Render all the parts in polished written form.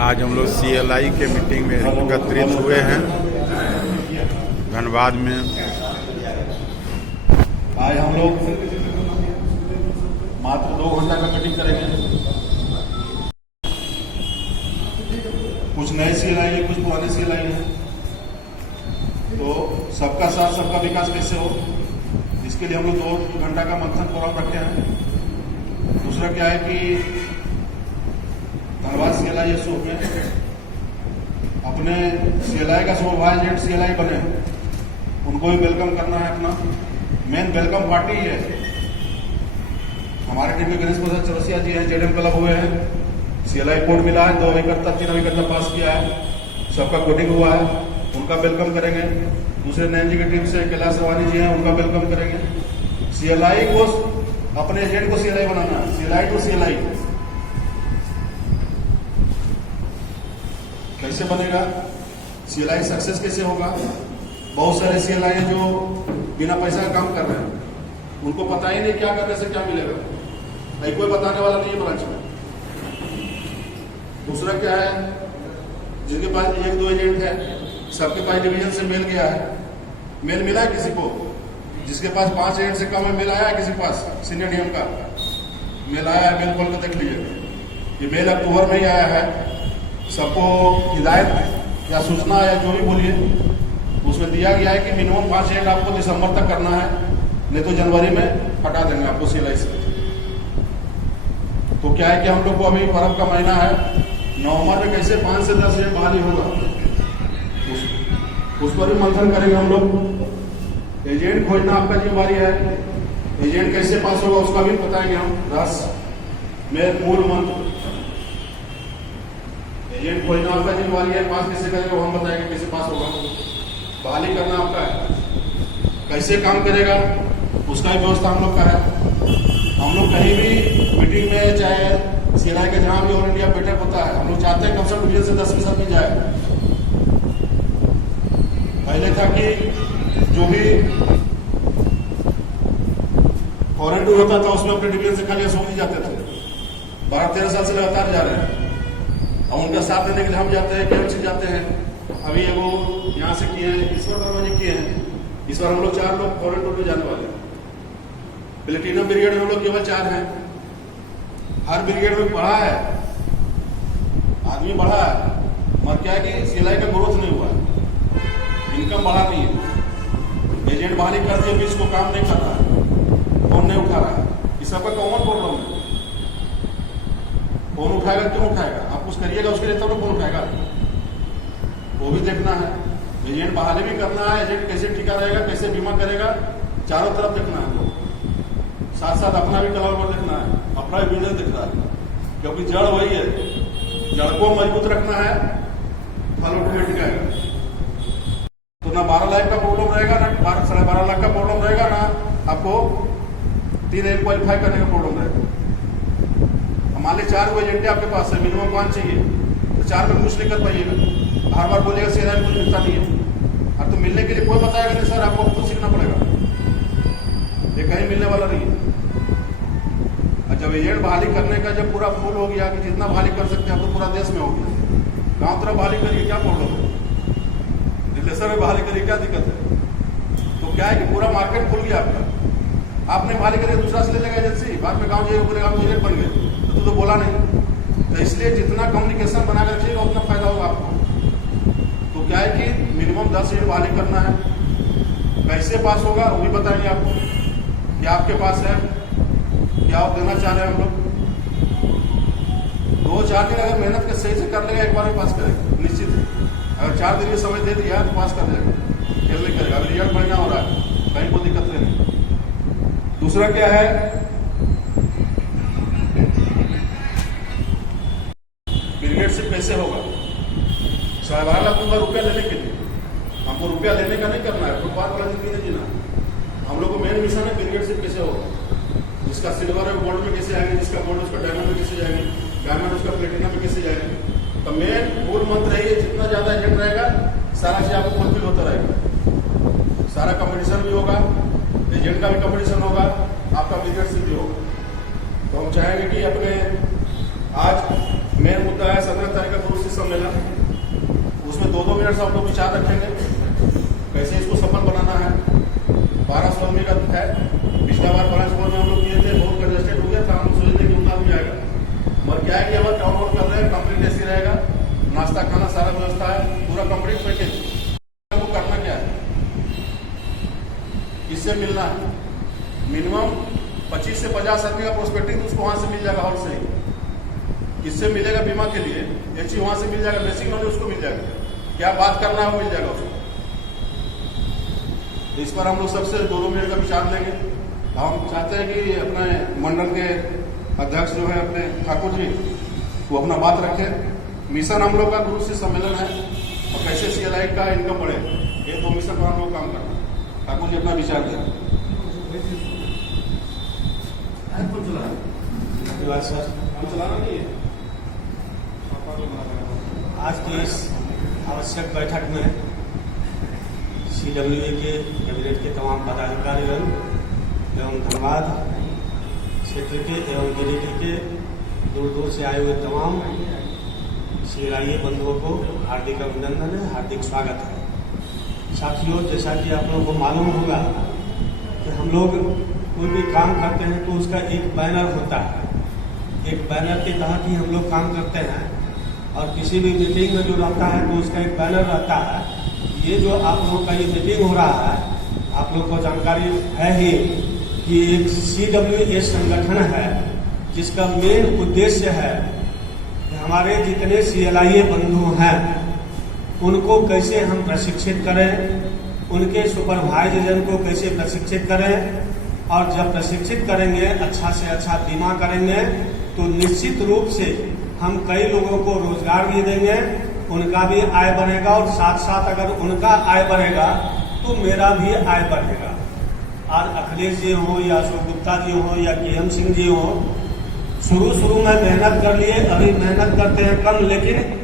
आज हम लोग CLI के मीटिंग में एकत्रित हुए हैं धनबाद में। आज हम लोग मात्र 2 घंटा का मीटिंग करेंगे। कुछ नए CLI है, कुछ पुराने CLI हैं, तो सबका साथ सबका विकास कैसे हो, इसके लिए हम लोग 2 घंटा का मंथन प्रोग्राम रखे हैं। दूसरा क्या है कि धनबाद CLI एसओ में अपने CLI का सुपरवाइजर एजेंट CLI बने, उनको भी वेलकम करना है। अपना मेन वेलकम पार्टी है। हमारे टीम में गणेश प्रसाद चौरसिया जी हैं, जेडएम क्लब हुए हैं, CLI कोड मिला है, 2 अभिकर्ता 3 अभिकर्ता पास किया है, सबका कोडिंग हुआ है, उनका वेलकम करेंगे। दूसरे नैन जी की टीम से कैलाश रवानी जी हैं, उनका वेलकम करेंगे। CLI को अपने एजेंट को CLI बनाना है, CLI टू CLI कैसे बनेगा, CLI सक्सेस कैसे होगा। बहुत सारे CLI हैं जो बिना पैसा का काम कर रहे हैं, उनको पता ही नहीं क्या करने से क्या मिलेगा, नहीं कोई बताने वाला नहीं है ब्रांच में। दूसरा क्या है, जिनके पास 1-2 एजेंट है, सबके पास डिवीजन से मेल गया है, मेल मिला है किसी को, जिसके पास 5 एजेंट से कम है मेल आया है किसी के पास, सीनियर डीएम का मेल आया है, मेल खोल कर देख लीजिए। ये मेल अक्टूबर में ही आया है। सबको हिदायत या सूचना या जो भी बोलिए, उसमें दिया गया है कि मिनिमम 5 एजेंट आपको दिसंबर तक करना है, नहीं तो जनवरी में हटा देंगे आपको CLI से। तो क्या है कि हम लोग को अभी पर्व का महीना है, नवंबर में कैसे 5 से 10 एजेंट बहाली होगा, उस पर भी मंथन करेंगे हम लोग। एजेंट खोजना आपका जिम्मेवारी है, एजेंट कैसे पास होगा उसका भी बताएंगे हम। रस में मूल मंत्र एजेंट खोजना आपका जिम्मेवारी है, पास कैसे करेगा वो हम बताएंगे, कैसे पास होगा। बहाली करना आपका है, कैसे काम करेगा उसका भी व्यवस्था हम लोग का है। हम लोग कहीं भी मीटिंग में, चाहे CLI का जहाँ भी ऑल इंडिया बैठक होता है, हम लोग चाहते हैं कम से कम डिवीजन से 10% मिल जाए। पहले था कि जो भी फॉरेन टूर होता था उसमें अपने डिवीजन से खाली असो नहीं जाते थे। 12-13 साल से लगातार जा रहे हैं, और उनका साथ देने के लिए हम जाते हैं, KMC जाते हैं। अभी वो यहाँ से किए हैं, ईश्वर वर्मा जी किए हैं। इस बार हम लोग 4 लोग फॉरेन टूर में जाने वाले हैं। प्लेटिनम ब्रिगेड में हम लोग केवल 4 हैं। हर ब्रिगेड में बढ़ा है, आदमी बढ़ा है, मगर क्या है कि CLI का ग्रोथ नहीं हुआ है, इनकम बढ़ा नहीं है। एजेंट बहाली कर दिए, बीच को काम नहीं कर रहा है, फोन नहीं उठा रहा है। इस सबका कॉमन प्रॉब्लम है। फोन उठाएगा क्यों उठाएगा, आप कुछ करिएगा उसके लिए तब तो फोन उठाएगा, वो भी देखना है। एजेंट बहाली भी करना है, एजेंट कैसे टिका रहेगा, कैसे बीमा करेगा, चारों तरफ देखना है। तो साथ साथ अपना भी कलर देखना है, अपना भी बिजनेस देखना है, क्योंकि जड़ वही है। जड़ को मजबूत रखना है, फल ऑटोमेटिक आएगा। तो ना 12 लाख का प्रॉब्लम रहेगा, ना 12.5 लाख का प्रॉब्लम रहेगा, ना आपको 3 क्वालिफाई करने का प्रॉब्लम रहेगा। मान लीजिए 4 एजेंट आपके पास है, मिनिमम 5 चाहिए, तो 4 में कुछ नहीं कर पाइएगा। हर बार बोलिएगा CLI में कुछ मिलता नहीं है। अब तो मिलने के लिए कोई बताएगा नहीं, सर आपको खुद सीखना पड़ेगा, ये कहीं मिलने वाला नहीं है। और जब एजेंट बहाली करने का जब पूरा फुल हो गया कि जितना बहाली कर सकते हैं, तो पूरा देश में हो गया। गाँव तरफ बहाली करिए, क्या प्रॉब्लम है, दिल्लेश्वर में बहाली करिए, क्या दिक्कत है। तो क्या है कि पूरा मार्केट खुल गया आपका। आपने बहाली करिए, दूसरा से ले लेगा एजेंसी, बाद में गाँव जाइए बोलेगा हम एजेंट बन गए, तो बोला नहीं। तो इसलिए जितना कम्युनिकेशन बना कर रखिएगा उतना फायदा होगा आपको। तो क्या है कि मिनिमम 10 एजेंट बहाली करना है। कैसे पास होगा वो भी बताएंगे आपको, क्या आपके पास है, क्या आप देना चाह रहे हैं। हम लोग 2-4 दिन अगर मेहनत के सही से कर लेगा, एक बार में पास करेगा निश्चित है। अगर 4 दिन की समय दे दिया तो पास कर जाएगा, खेल नहीं करेगा। अगर रिजल्ट बढ़िया हो रहा है, कहीं कोई दिक्कत नहीं। दूसरा क्या है, ब्रिगेड से कैसे होगा। 12.5 लाख रुपया लेने के लिए हमको रुपया लेने का नहीं करना है, फुटपाथ वाला जिंदगी नहीं जीना। हम लोग को मेन मिशन है ब्रिगेड से कैसे होगा। जिसका सिल्वर है गोल्ड में कैसे आएंगे, जिसका गोल्ड उसका डायमंड में कैसे जाएंगे, डायमंड उसका प्लेटिनम में कैसे जाएंगे। सारा चीज आपको फुलफिल होता रहेगा। सारा कंपटीशन भी होगा, एजेंट का भी कंपटीशन होगा, आपका बिजनेस भी होगा। तो हम चाहेंगे कि अपने आज मेन मुद्दा है 17 तारीख का गुरु शिष्य सम्मेलन, उसमें 2-2 मिनट से हम लोग विचार रखेंगे कैसे इसको सफल बनाना है। 1200 आदमी का है, पिछला बार 1200 में हम लोग किए थे, बहुत कंजेस्टेड हो गया था, हम सोचते कि उतना भी आएगा, मगर क्या है कि अब टाउन हॉल कर रहे हैं, कंप्लीट ऐसी रहेगा, नाश्ता खाना सारा व्यवस्था है, पूरा कंप्लीट पैकेज। आपको करना क्या है, इससे मिलना है मिनिमम 25 से 50 आदमी का प्रोस्पेक्टिंग उसको वहां से मिल जाएगा। हॉल से किससे मिलेगा? बीमा के लिए एक चीज वहां से मिल जाएगा, बेसिक नॉलेज उसको मिल जाएगा, क्या बात करना है वो मिल जाएगा उसको। इस पर हम लोग सबसे 2-2 मिनट का विचार लेंगे। हम चाहते हैं कि अपने मंडल के अध्यक्ष जो है अपने ठाकुर जी, वो अपना बात रखें। मिशन हम लोग का गुरु शिष्य सम्मेलन है और कैसे CLI का इनकम बढ़े, ये 2 मिशन पर हम लोग काम करना है। ठाकुर जी अपना विचार दें। चलाना नहीं है। आज की इस आवश्यक बैठक में CWA के कैबिनेट के तमाम पदाधिकारीगण एवं धनबाद क्षेत्र के एवं गिरिडीह के दूर दूर से आए हुए तमाम CLI बंधुओं को हार्दिक अभिनंदन है, हार्दिक स्वागत है। साथियों, जैसा कि आप लोगों को मालूम होगा कि हम लोग कोई भी काम करते हैं तो उसका एक बैनर होता है, एक बैनर के तहत ही हम लोग काम करते हैं। और किसी भी मीटिंग में जो रहता है तो उसका एक बैनर रहता है। ये जो आप लोगों का ये मीटिंग हो रहा है, आप लोगों को जानकारी है ही कि एक CWA संगठन है जिसका मेन उद्देश्य है कि हमारे जितने CLI बंधु हैं उनको कैसे हम प्रशिक्षित करें, उनके सुपरवाइजर को कैसे प्रशिक्षित करें, और जब प्रशिक्षित करेंगे, अच्छा से अच्छा बीमा करेंगे तो निश्चित रूप से हम कई लोगों को रोजगार भी देंगे, उनका भी आय बढ़ेगा, और साथ साथ अगर उनका आय बढ़ेगा तो मेरा भी आय बढ़ेगा। आज अखिलेश जी हो या अशोक गुप्ता जी हो या KM सिंह जी हो, शुरू में मेहनत कर लिए, अभी मेहनत करते हैं कम, लेकिन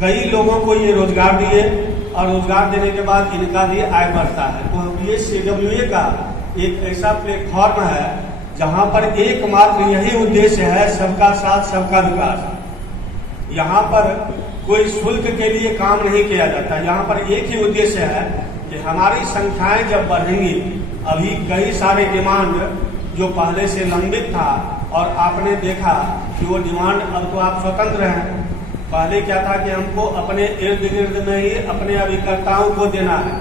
कई लोगों को ये रोजगार दिए और रोजगार देने के बाद इनका भी आय बढ़ता है। तो ये CWA का एक ऐसा प्लेटफॉर्म है जहां पर एकमात्र यही उद्देश्य है, सबका साथ सबका विकास। यहाँ पर कोई शुल्क के लिए काम नहीं किया जाता, यहाँ पर एक ही उद्देश्य है कि हमारी संख्याएं जब बढ़ेंगी, अभी कई सारे डिमांड जो पहले से लंबित था और आपने देखा कि वो डिमांड, अब तो आप स्वतंत्र हैं। पहले क्या था कि हमको अपने इर्द गिर्द में ही अपने अभिकर्ताओं को देना है,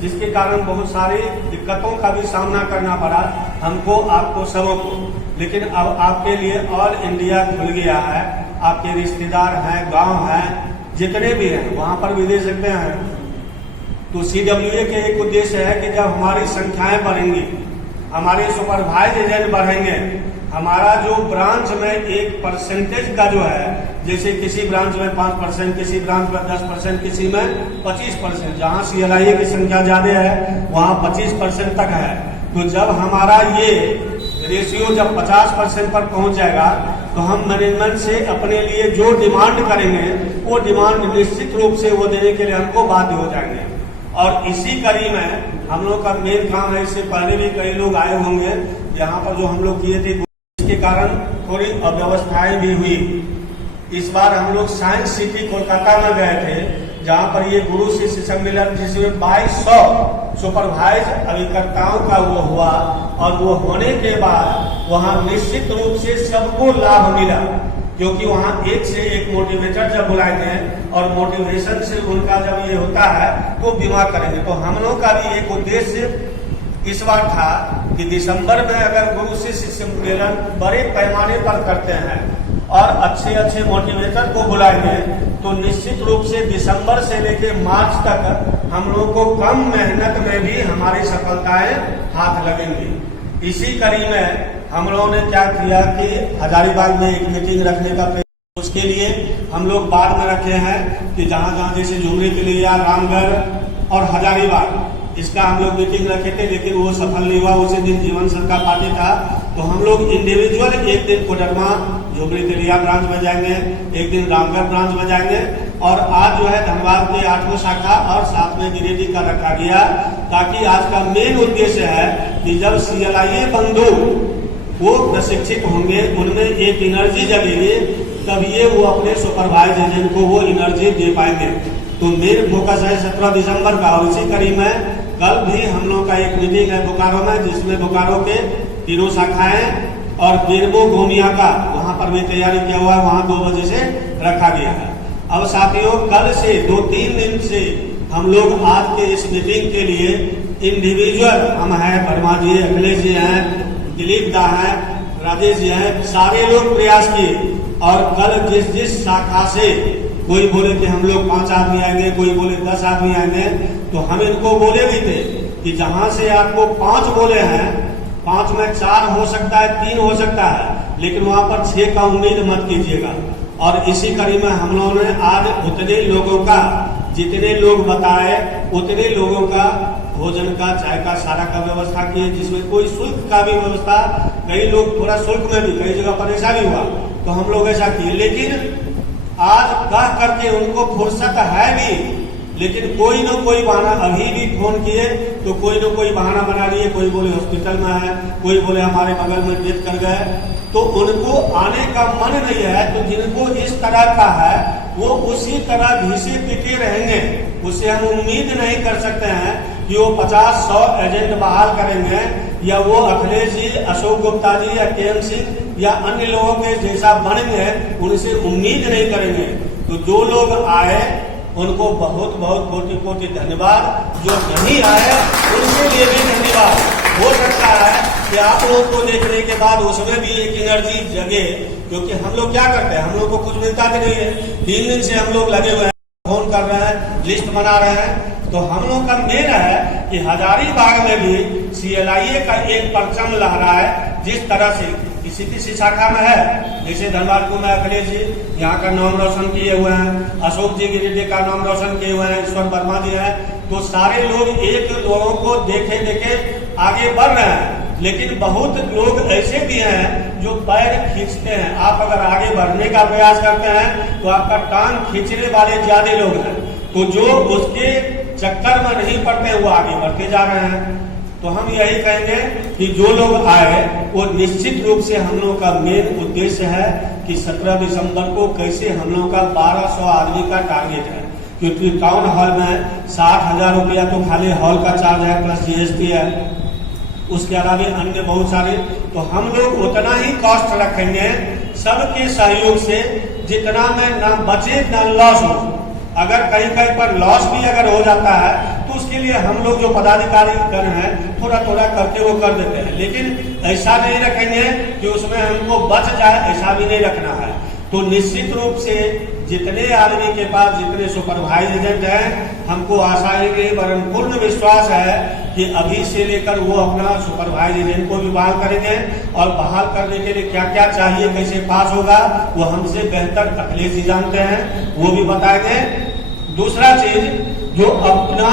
जिसके कारण बहुत सारी दिक्कतों का भी सामना करना पड़ा हमको, आपको सबको। लेकिन अब आपके लिए ऑल इंडिया खुल गया है, आपके रिश्तेदार हैं, गांव हैं, जितने भी हैं वहां पर भी दे सकते हैं। तो CWA के एक उद्देश्य है कि जब हमारी संख्याएं बढ़ेंगी, हमारे सुपरवाइज एजेंट बढ़ेंगे, हमारा जो ब्रांच में एक परसेंटेज का जो है, जैसे किसी ब्रांच में 5%, किसी ब्रांच में 10%, किसी में 25%, जहां CLI की संख्या ज्यादा है वहां 25% तक है। तो जब हमारा ये रेशियो जब 50% पर पहुंच जाएगा तो हम मैनेजमेंट से अपने लिए जो डिमांड करेंगे वो डिमांड निश्चित रूप से वो देने के लिए हमको बाध्य हो जाएंगे। और इसी कड़ी में हम लोग का मेन काम है। इससे पहले भी कई लोग आए होंगे यहाँ पर जो हम लोग किए थे, इसके कारण थोड़ी अव्यवस्थाएं भी हुई। इस बार हम लोग साइंस सिटी कोलकाता में गए थे, जहाँ पर ये गुरु शिष्य सम्मेलन जिसमें 2200 सुपरवाइज अभिकर्ताओं का वो हुआ, और वो होने के बाद वहाँ निश्चित रूप से सबको लाभ मिला, क्योंकि वहाँ एक से एक मोटिवेटर जब बुलाए गए और मोटिवेशन से उनका जब ये होता है तो बीमा करेंगे। तो हम लोग का भी एक उद्देश्य इस बार था कि दिसंबर में अगर गुरु शिष्य सम्मेलन बड़े पैमाने पर करते हैं और अच्छे अच्छे मोटिवेटर को बुलाएंगे तो निश्चित रूप से दिसंबर से लेकर मार्च तक हम लोगों को कम मेहनत में भी हमारी सफलताएं हाथ लगेंगी। इसी कड़ी में हम लोगों ने क्या किया कि हजारीबाग में एक मीटिंग रखने का, उसके लिए हम लोग बाद में रखे हैं कि जहाँ जहाँ जैसे झुमरी के लिए रामगढ़ और हजारीबाग, इसका हम लोग मीटिंग रखे थे, लेकिन वो सफल नहीं हुआ। उसी दिन जीवन सर का पार्टी था तो हम लोग इंडिविजुअल एक दिन कोडरमा जोबरी दलिया ब्रांच में जाएंगे, एक दिन रामगढ़ ब्रांच में जाएंगे, और आज जो है धनबाद में 8वां शाखा और 7 में गिरिडीह का रखा गया, ताकि आज का मेन उद्देश्य है कि जब CLIA बंधु वो प्रशिक्षित होंगे, उनमें एक एनर्जी जगेगी, तब ये वो अपने सुपरवाइज एजेंट को वो एनर्जी दे पाएंगे। तो मेन फोकस है 17 दिसंबर का, और इसी कड़ी में कल भी हम लोग का एक मीटिंग है बोकारो में, जिसमें बोकारो के 3 शाखाएं और बेरबो गोमिया का वहां पर भी तैयारी किया हुआ है, वहां 2 बजे से रखा गया है। अब साथियों, कल से 2-3 दिन से हम लोग आज के इस मीटिंग के लिए इंडिविजुअल हम हैं, वर्मा जी, अखिलेश जी हैं, दिलीप दा हैं, राजेश जी हैं, सारे लोग प्रयास किए। और कल जिस शाखा से कोई बोले कि हम लोग 5 आदमी आएंगे, कोई बोले 10 आदमी आएंगे, तो हम इनको बोले भी थे कि जहां से आपको 5 बोले हैं, 5 में 4 हो सकता है, 3 हो सकता है, लेकिन वहां पर 6 का उम्मीद मत कीजिएगा। और इसी कड़ी में हम लोगों ने आज उतने लोगों का, जितने लोग बताए उतने लोगों का भोजन का, चाय का, सारा का व्यवस्था किए, जिसमें कोई शुल्क का भी व्यवस्था, कई लोग थोड़ा शुल्क में भी कई जगह पर ऐसा भी हुआ, तो हम लोग ऐसा किए। लेकिन आज कह करके उनको फुर्सत है भी, लेकिन कोई न कोई बहाना, अभी भी फोन किए तो कोई न कोई बहाना बना लिए, कोई बोले हॉस्पिटल में है, कोई बोले हमारे बगल में डेथ कर गए, तो उनको आने का मन नहीं है। तो जिनको इस तरह का है वो उसी तरह घिसे पिटे रहेंगे, उससे हम उम्मीद नहीं कर सकते हैं कि वो 50-100 एजेंट बहाल करेंगे, या वो अखिलेश जी, अशोक गुप्ता जी, या KM सिंह या अन्य लोगों के जैसा बनेंगे, उनसे उम्मीद नहीं करेंगे। तो जो लोग आए उनको बहुत बहुत कोटि धन्यवाद, जो नहीं आए उनके लिए भी धन्यवाद। हो सकता है कि आप लोगों को देखने के बाद उसमें भी एक एनर्जी जगे, क्योंकि हम लोग क्या करते हैं, हम लोग को कुछ मिलता भी नहीं है। 3 दिन से हम लोग लगे हुए हैं, फोन कर रहे हैं, लिस्ट बना रहे हैं। तो हम लोग का मेन है कि हजारीबाग में भी CLIA का एक परचम लहराए, जिस तरह से किसी शाखा में है, जैसे धनबाद को में अखिलेश जी यहाँ का नाम रोशन किए हुए हैं, अशोक जी गिरिडीह का नाम रोशन किए हुए हैं, ईश्वर वर्मा जी हैं, तो सारे लोग एक लोगों को देखे देखे आगे बढ़ रहे हैं। लेकिन बहुत लोग ऐसे भी हैं जो पैर खींचते हैं। आप अगर आगे बढ़ने का प्रयास करते हैं तो आपका टांग खींचने वाले ज्यादा लोग हैं, तो जो उसके चक्कर में नहीं पड़ते वो आगे बढ़ते जा रहे हैं। तो हम यही कहेंगे कि जो लोग आए वो निश्चित रूप से हम लोग का मेन उद्देश्य है कि 17 दिसंबर को कैसे हम लोग का 1200 आदमी का टारगेट है, क्योंकि टाउन हॉल में 60,000 रुपया तो खाली हॉल का चार्ज है, प्लस GST है, उसके अलावा अन्य बहुत सारे। तो हम लोग उतना ही कॉस्ट रखेंगे सबके सहयोग से, जितना में ना बचे ना लॉस हो। अगर कहीं पर लॉस भी अगर हो जाता है तो उसके लिए हम लोग जो पदाधिकारी कर हैं थोड़ा थोड़ा करके वो कर देते हैं, लेकिन ऐसा नहीं रखेंगे कि उसमें हमको बच जाए, ऐसा भी नहीं रखना है। तो निश्चित रूप से जितने आदमी के पास जितने सुपरवाइज एजेंट हैं, हमको आशा है कि वरन पूर्ण विश्वास है कि अभी से लेकर वो अपना सुपरवाइज एजेंट को भी बहाल करेंगे, और बहाल करने के लिए क्या क्या चाहिए, कैसे पास होगा, वो हमसे बेहतर अखिलेश जी जानते हैं, वो भी बताएंगे। दूसरा चीज, जो अपना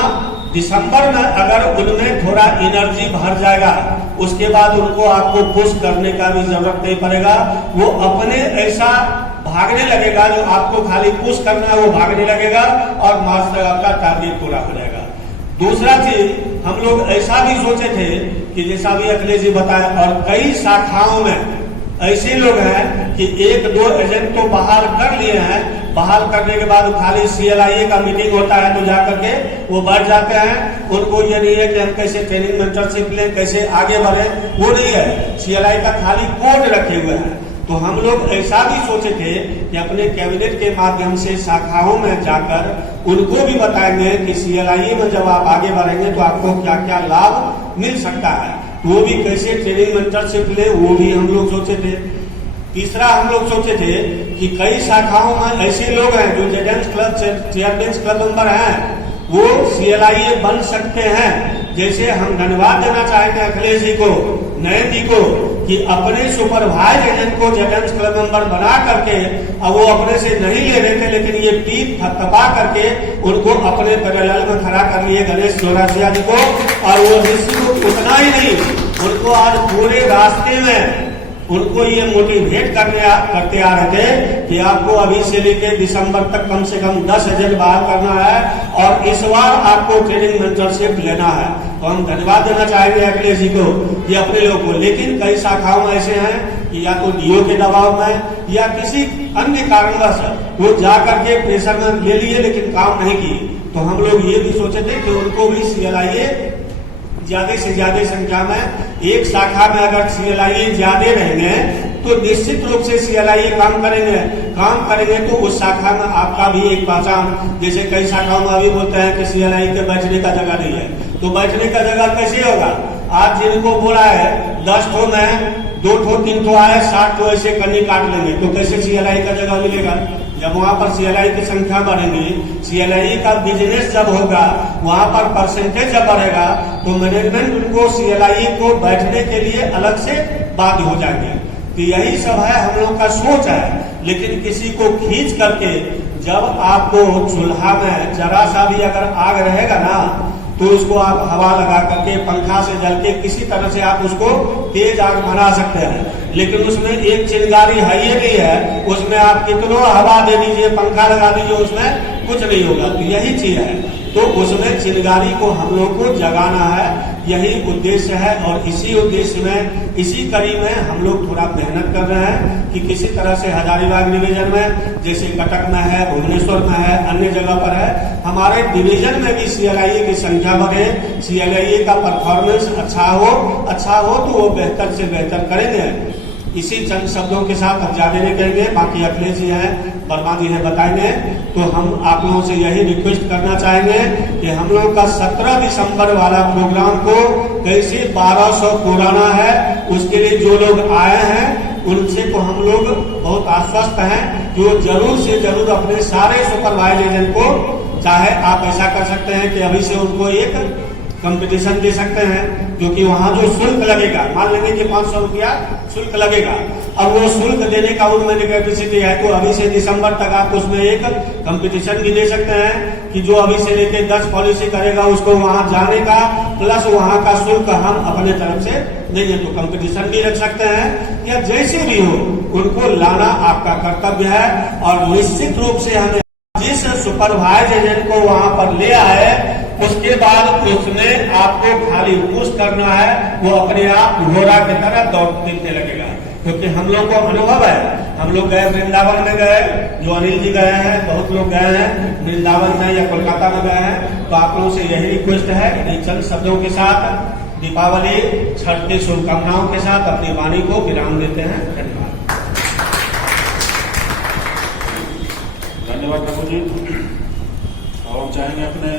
दिसंबर में अगर उनमें थोड़ा एनर्जी भर जाएगा, उसके बाद उनको आपको पुश करने का भी जरूरत नहीं पड़ेगा। वो अपने ऐसा भागने लगेगा, जो आपको खाली पुश करना है वो भागने लगेगा, और मार्च तक आपका टारगेट पूरा हो जाएगा। दूसरा चीज, हम लोग ऐसा भी सोचे थे कि जैसा भी अखिलेश जी बताया, और कई शाखाओं में ऐसे लोग हैं कि 1-2 एजेंट तो बहाल कर लिए हैं, बहाल करने के बाद खाली CLIA का मीटिंग होता है तो जाकर के वो बढ़ जाते हैं। उनको ये नहीं है कि हम कैसे ट्रेनिंग मेंटरशिप लें, कैसे आगे बढ़े, वो नहीं है। CLIA का खाली कोड रखे हुए हैं। तो हम लोग ऐसा भी सोचे थे कि अपने कैबिनेट के माध्यम से शाखाओं में जाकर उनको भी बताएंगे कि CLIA में जब आप आगे बढ़ेंगे तो आपको क्या क्या लाभ मिल सकता है, वो भी कैसे ट्रेनिंग मेंटरशिप ले, वो भी हम लोग सोचे थे। तीसरा हम लोग सोचे थे कि कई शाखाओं में ऐसे लोग हैं जो जेडेंस क्लब चेयरमैन क्लब मेंबर हैं, वो CLIA बन सकते हैं। जैसे हम धन्यवाद देना चाहेंगे अखिलेश जी को, नयन जी को, कि अपने सुपरवाइज एजेंट को जेडेंस क्लब मेंबर बना करके, अब वो अपने से नहीं ले रहे थे, लेकिन ये पीठ थपथपा करके उनको अपने पैरेलल में खड़ा कर लिए गणेश चौरसिया जी को। और वो निश्चित उतना ही नहीं, उनको आज पूरे रास्ते में उनको ये मोटिवेट करते आ रहे थे कि आपको अभी से लेकर दिसंबर तक कम से कम 10 एजेंट बाहर करना है और इस बार आपको ट्रेनिंग मेंटरशिप लेना है। तो हम धन्यवाद देना चाहेंगे अखिलेश जी को कि अपने लोगों को, लेकिन कई शाखाओं में ऐसे हैं कि या तो डीओ के दबाव में या किसी अन्य कारणवश वो जा करके प्रेशर में ले लिए लेकिन काम नहीं किए। तो हम लोग ये भी सोचे थे कि उनको भी CLIA ज्यादा से ज्यादा संख्या में, एक शाखा में अगर CLIA ज्यादा रहेंगे तो निश्चित रूप से CLIA काम करेंगे तो उस शाखा में आपका भी एक पहचान, जैसे कई शाखाओं में अभी बोलते हैं कि CLIA के बैठने का जगह नहीं है, तो बैठने का जगह कैसे होगा? आज जिनको बोला है 10 ठो में 2 ठो 3 ठो आए 60 ठो ऐसे कन्नी काट लेंगे, तो कैसे CLIA का जगह मिलेगा? जब वहां पर CLIA की संख्या बढ़ेगी, CLIA का बिजनेस जब होगा, वहां पर परसेंटेज जब बढ़ेगा, तो मैनेजमेंट उनको CLIA को बैठने के लिए अलग से बाध्य हो जाएंगे। तो यही सब है, हम लोग का सोच है। लेकिन किसी को खींच करके जब आपको चूल्हा में जरा सा भी अगर आग रहेगा ना, तो उसको आप हवा लगा करके पंखा से जल के किसी तरह से आप उसको तेज आग बना सकते हैं, लेकिन उसमें एक चिंगारी है ये नहीं है, उसमें आप कितनो हवा दे दीजिए, पंखा लगा दीजिए, उसमें कुछ नहीं होगा। तो यही चीज है, तो उसमें चिंगारी को हम लोग को जगाना है, यही उद्देश्य है। और इसी उद्देश्य में, इसी कड़ी में हम लोग थोड़ा मेहनत कर रहे हैं कि किसी तरह से हजारीबाग डिवीजन में, जैसे कटक में है, भुवनेश्वर में है, अन्य जगह पर है, हमारे डिवीजन में भी CLIA की संख्या बढ़े, CLIA का परफॉर्मेंस अच्छा हो तो वो बेहतर से बेहतर करेंगे। इसी चंद शब्दों के साथ हम ज्यादा नहीं कहेंगे, बाकी अखिलेश जी हैं, वर्मा जी है, बताएंगे। तो हम आप लोगों से यही रिक्वेस्ट करना चाहेंगे कि हम लोग का 17 दिसंबर वाला प्रोग्राम को कैसे 1200 पुराना है, उसके लिए जो लोग आए हैं उनसे तो हम लोग बहुत आश्वस्त हैं कि वो जरूर से जरूर अपने सारे सुपरवाइजर एजेंट को, चाहे आप ऐसा कर सकते हैं कि अभी से उनको एक कंपटीशन दे सकते हैं, क्योंकि वहां जो शुल्क लगेगा, मान लेंगे कि 500 रुपया शुल्क लगेगा, अब वो शुल्क देने का उनमें कैपेसिटी है, तो अभी से दिसंबर तक आप उसमें एक कंपटीशन भी दे सकते हैं कि जो अभी से लेके 10 पॉलिसी करेगा उसको वहां जाने का प्लस वहां का शुल्क हम अपने तरफ से देंगे, तो कंपटीशन भी रख सकते हैं। या जैसे भी हो उनको लाना आपका कर्तव्य है, और निश्चित रूप से हमें जिस सुपरवाइजर एजेंट को वहां पर ले आए उसके बाद उसमें आपको खाली पुश करना है, वो अपने आप घोड़ा की तरह दौड़ने लगेगा। क्योंकि हम लोग को अनुभव है, हम लोग गए वृंदावन में गए, जो अनिल जी गए हैं, बहुत लोग गए हैं वृंदावन में या कोलकाता में गए हैं। तो आप लोगों से यही रिक्वेस्ट है कि चंद शब्दों के साथ दीपावली छठ की शुभकामनाओं के साथ अपनी वाणी को विराम देते हैं। धन्यवाद। धन्यवाद ठाकुर जी। और हम चाहेंगे अपने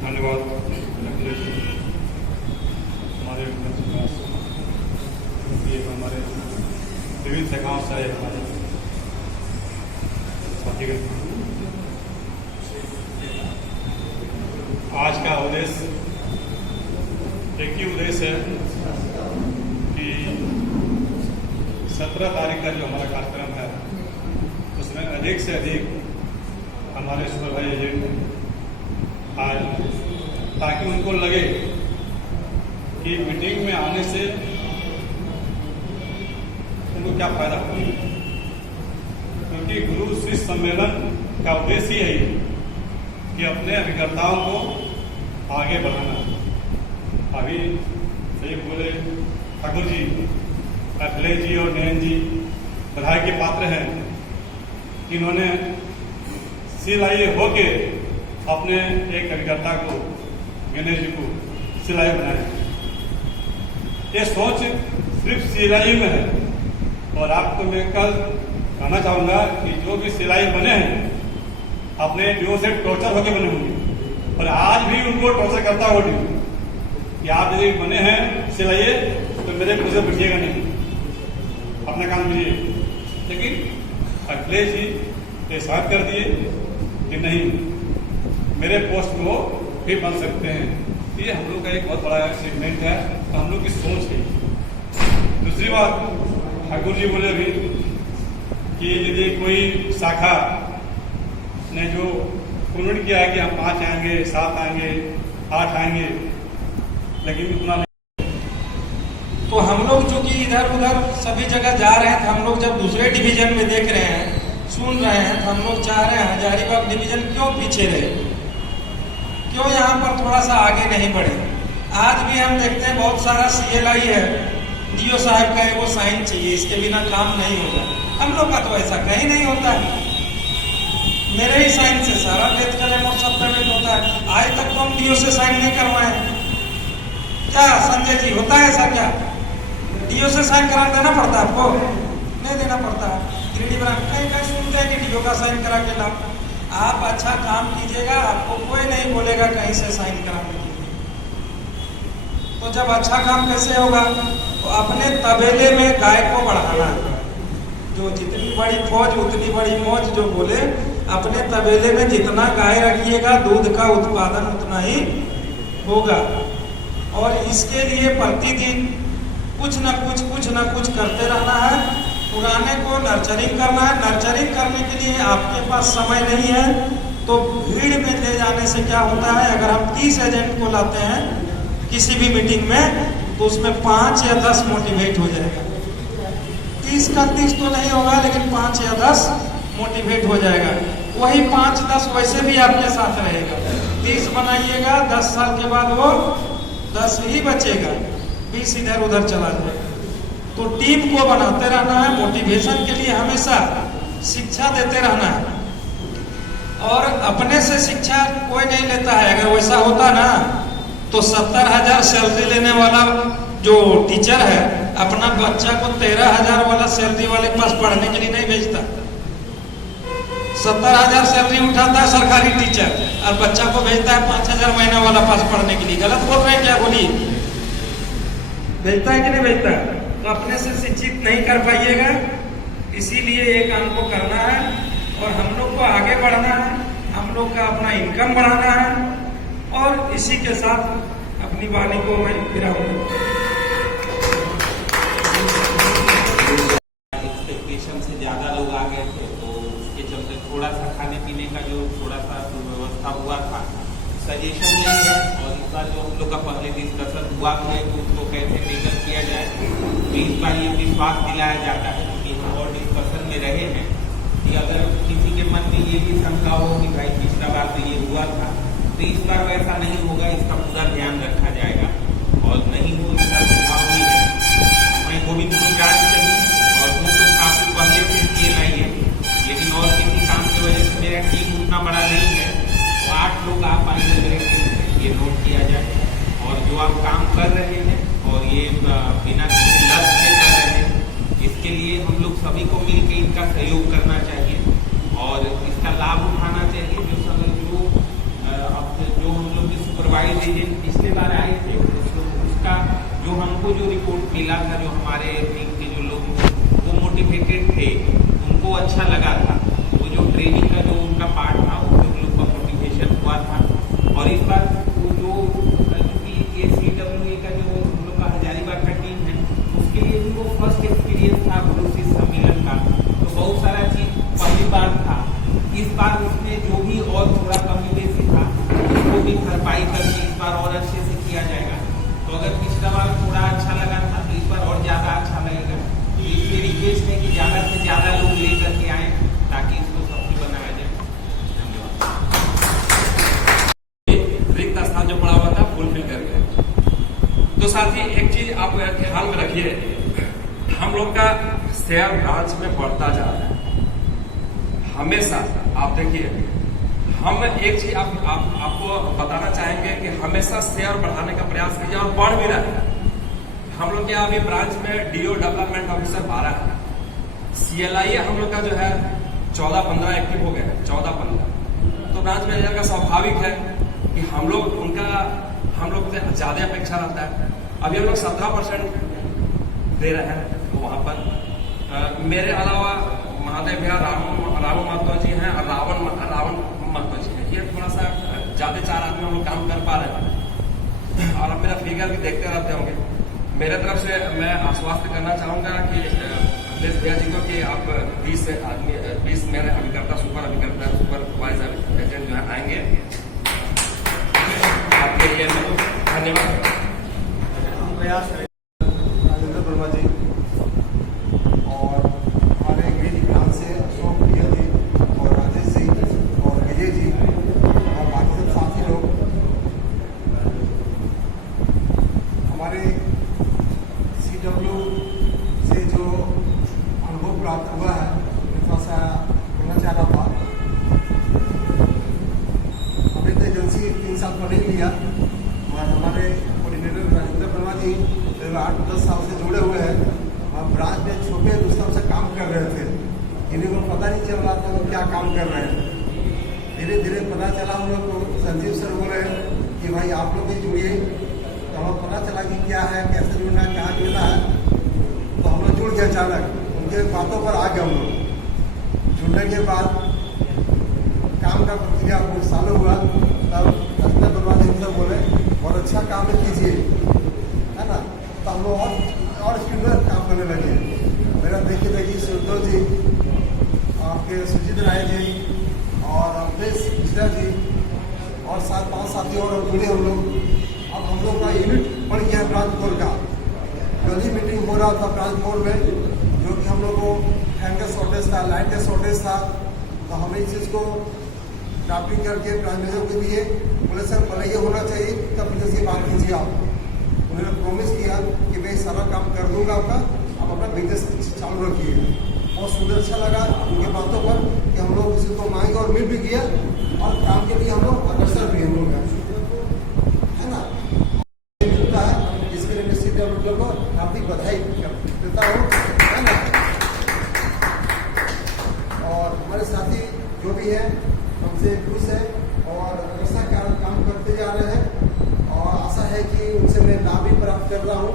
धन्यवाद हमारे विभिन्न शाखाओं से आए हमारे साथीगण। आज का उद्देश्य एक ही उद्देश्य है कि 17 तारीख का जो हमारा कार्यक्रम है उसमें अधिक से अधिक हमारे सुपरवाइजर एजेंट आज, ताकि उनको लगे कि मीटिंग में आने से उनको क्या फायदा होगा, क्योंकि गुरु शिष्य सम्मेलन का उद्देश्य ही है कि अपने अभिकर्ताओं को आगे बढ़ाना। अभी सही बोले ठाकुर जी, अखिलेश जी और नयन जी बधाई के पात्र हैं, इन्होंने CLIA होके अपने एक अभिकर्ता को, गणेश जी को CLIA बनाया। ये सोच सिर्फ CLIA में है, और आपको मैं कल कहना चाहूंगा कि जो भी CLIA बने हैं अपने डीओ से टॉर्चर होकर बने होंगे, और आज भी उनको टॉर्चर करता हो डीओ कि आप यदि बने हैं CLIA तो मेरे मुझे बैठिएगा नहीं, अपना काम कीजिए। लेकिन अखिलेश जी ये साथ कर दिए कि नहीं, मेरे पोस्ट को भी बन सकते हैं। ये हम लोग का एक बहुत बड़ा सेगमेंट है, तो हम लोग की सोच है। दूसरी बात, ठाकुर जी बोले अभी कि यदि कोई शाखा ने जो उन्होंने किया है कि हम 5 आएंगे, 7 आएंगे, 8 आएंगे, लेकिन उतना नहीं। तो हम लोग चूंकि इधर उधर सभी जगह जा रहे हैं, तो हम लोग जब दूसरे डिवीजन में देख रहे हैं, सुन रहे हैं, तो हम लोग चाह रहे हैं हजारीबाग डिवीजन क्यों पीछे रहे, क्यों यहाँ पर थोड़ा सा आगे नहीं बढ़े। आज भी हम देखते हैं बहुत सारा CLI है, DO साहब का वो साइन चाहिए, इसके बिना काम नहीं होगा। हम लोग का तो ऐसा कहीं नहीं होता है, मेरे ही साइन से सारा डेथ क्लेम और सब पेमेंट होता है। आज तक तो हम DO से साइन नहीं करवाए हैं। क्या संजय जी, होता है ऐसा क्या? DO से साइन करा देना पड़ता है आपको? नहीं देना पड़ता है। ग्रीडी बना कहीं कहीं सुनते हैं कि DO का साइन करा के लाओ। आप अच्छा काम कीजिएगा, आपको कोई नहीं बोलेगा कहीं से साइन कराने के लिए। तो जब अच्छा काम कैसे होगा? तो अपने तबेले में गाय को बढ़ाना है। जो जितनी बड़ी फौज उतनी बड़ी मौज जो बोले, अपने तबेले में जितना गाय रखिएगा दूध का उत्पादन उतना ही होगा। और इसके लिए प्रतिदिन कुछ न कुछ करते रहना है। पुराने को नर्चरिंग करना है। नर्चरिंग करने के लिए आपके पास समय नहीं है तो भीड़ में ले जाने से क्या होता है, अगर हम 30 एजेंट को लाते हैं किसी भी मीटिंग में, तो उसमें 5 या 10 मोटिवेट हो जाएगा। 30 का 30 तो नहीं होगा, लेकिन 5 या 10 मोटिवेट हो जाएगा। वही 5-10 वैसे भी आपके साथ रहेगा। 30 बनाइएगा, 10 साल के बाद वो 10 ही बचेगा, 20 इधर उधर चला जाएगा। तो टीम को बनाते रहना है। मोटिवेशन के लिए हमेशा शिक्षा देते रहना है। और अपने से शिक्षा कोई नहीं लेता है। अगर वैसा होता ना तो 70,000 सैलरी लेने वाला जो टीचर है अपना बच्चा को 13,000 वाला सैलरी वाले पास पढ़ने के लिए नहीं भेजता। 70,000 सैलरी उठाता है सरकारी टीचर और बच्चा को भेजता है 5,000 महीना वाला पास पढ़ने के लिए। गलत बोल रहे हैं क्या? बोलिए, भेजता है कि नहीं भेजता? तो अपने से शिक्षित नहीं कर पाइएगा। इसीलिए ये काम को करना है और हम लोग को आगे बढ़ना है। हम लोग का अपना इनकम बढ़ाना है। और इसी के साथ अपनी वाणी को मैं विराम दूंगा। एक्सपेक्टेशन से ज़्यादा लोग आ गए थे, तो उसके चलते थोड़ा सा खाने पीने का जो थोड़ा सा व्यवस्था हुआ था, सजेशन नहीं है। और इस बार जो हम लोग का पहले डिस्कशन हुआ है कि उसको कैसे टेकल किया जाए, तो इस बार ये विश्वास दिलाया जाता है कि हम और डिस्कशन में रहे हैं कि अगर किसी के मन में ये भी शंका हो कि भाई पिछला बार तो ये हुआ था, तो इस बार वैसा नहीं होगा, इसका पूरा ध्यान रखा जाएगा। और नहीं हो इसका सुझाव नहीं है। मैं गोविंदपुर ब्रांच से हूँ और वो तो काफ़ी पहले से CLI है, लेकिन और किसी काम की वजह से मेरा टीम उतना बड़ा नहीं है। 8 लोग आप आएंगे, ये नोट किया जाए। और जो आप काम कर रहे हैं और ये बिना किसी लक्ष्य के कर रहे हैं, इसके लिए हम लोग सभी को मिलकर इनका सहयोग करना चाहिए और इसका लाभ उठाना चाहिए। जो हम लोग की सुपरवाइज एजेंट पिछले बार आए थे, उसका जो हमको जो रिपोर्ट मिला था, जो हमारे टीम के जो लोग वो मोटिवेटेड थे, उनको अच्छा लगा था। वो जो ट्रेनिंग का जो उनका पार्ट था, उससे उन लोग का मोटिवेशन हुआ था। और इस बार वो जो ये CWA का जो हम लोग का हजारीबाग का टीम है, उसके लिए भी वो फर्स्ट एक्सपीरियंस था गुरुजी सम्मेलन का। तो बहुत सारा चीज पहली बार था। इस बार उसमें जो भी और थोड़ा कमी बेसी था, उसको भी भरपाई करके इस बार और अच्छे से किया जाएगा। तो अगर पिछला बार थोड़ा अच्छा लगा था, तो इस बार और ज़्यादा अच्छा लगेगा। तो इसलिए रिक्वेस्ट है कि ज़्यादा से ज़्यादा लोग लेकर के आए ताकि इसको सफल बनाया जाए। धन्यवाद। रिक्त स्थान जो पड़ा हुआ था फुलफिल कर गए। तो साथ ही एक चीज आप ध्यान में रखिए, हम लोग का शेयर ब्रांच में बढ़ता जा रहा है हमेशा। आप देखिए, हम एक चीज आपको बताना चाहेंगे कि हमेशा शेयर बढ़ाने का प्रयास कीजिए और बढ़ भी रहा है। हम लोग के यहाँ अभी ब्रांच में DO डेवलपमेंट ऑफिसर 12 है। CLI हम लोग का जो है 14-15 एक्टिव हो गए हैं, 14-15। तो ब्रांच मैनेजर का स्वाभाविक है कि हम लोग से ज्यादा अपेक्षा रहता है। अभी हम लोग 17% दे रहे हैं। तो वहाँ पर मेरे अलावा महादेव भैया रावण महतो जी हैं और रावण महतो जी हैं। ये थोड़ा सा ज्यादा 4 आदमी हम लोग काम कर पा रहे हैं। और अब मेरा फिगर भी देखते रहते होंगे। मेरे तरफ से मैं आश्वस्त करना चाहूंगा कि अखिलेश भैया जी को कि आप 20 मेरे अभिकर्ता सुपरवाइजर एजेंट जो है आएंगे आपके लिए। धन्यवाद। हम प्रयास करेंगे राजेंद्र वर्मा जी और हमारे गृह प्रांत से अशोक प्रिया जी और राजेश जी और विजय जी और बाकी सब साथी लोग हमारे CW से जो अनुभव प्राप्त हुआ है थोड़ा सा बोलना चाह रहा था। हमने तो एजेंसी 3 साल पहले लिया और हमारे कोऑर्डिनेटर राजेंद्र वर्मा जी 8-10 साल से जुड़े हुए हैं और ब्रांच में छुपे रुस्तम से काम कर रहे थे। इन्हीं को पता नहीं चल रहा था वो क्या काम कर रहे हैं। धीरे धीरे पता चला हम लोग को। संजीव सर बोले कि भाई आप लोग भी जुड़िए, तो हमें पता चला कि क्या है, कैसे जुड़ना है, कहाँ जुड़ना है। तो हम लोग जुड़ गए अचानक, उनके बातों पर आ गए हम लोग। जुड़ने के बाद काम का प्रक्रिया कुछ चालू हुआ, तब राजेंद्र वर्मा जी हमसे बोले बहुत अच्छा काम कीजिए, है ना। तो हम लोग और स्टूडेंट काम करने लगे। मेरा देखिए सुरदो जी, आपके सुजीत राय जी और अमरेश मिश्रा जी और 7-5 साथी और जुड़े हम लोग। अब हम लोग का यूनिट बढ़ गया ब्रांच 4 का। कल ही मीटिंग हो रहा था ब्रांच 4 में, जो कि हम लोग को फैन का शॉर्टेज था, लाइट का शॉर्टेज था। तो हमें इस चीज़ को ड्राफ्टिंग करके ब्रांच मैनेजर को दिए। बोले सर पहले ये होना चाहिए, तब फिर से बात कीजिए आप। उन्होंने प्रॉमिस किया कि मैं सारा काम कर दूंगा आपका, आप अपना बिजनेस चालू रखिए। बहुत सुंदर अच्छा लगा उनके बातों पर कि हम लोग किसी को मांगे और मिल भी किया और काम के लिए हम लोग अग्रसर भी हम लोग है ना। मिलता है इसके लिए मैं CW को हार्दिक बधाई देता हूँ, है ना। और हमारे साथी जो भी है हमसे खुश है और ऐसा काम करते जा रहे हैं और आशा है कि उनसे मैं लाभ भी प्राप्त कर रहा हूँ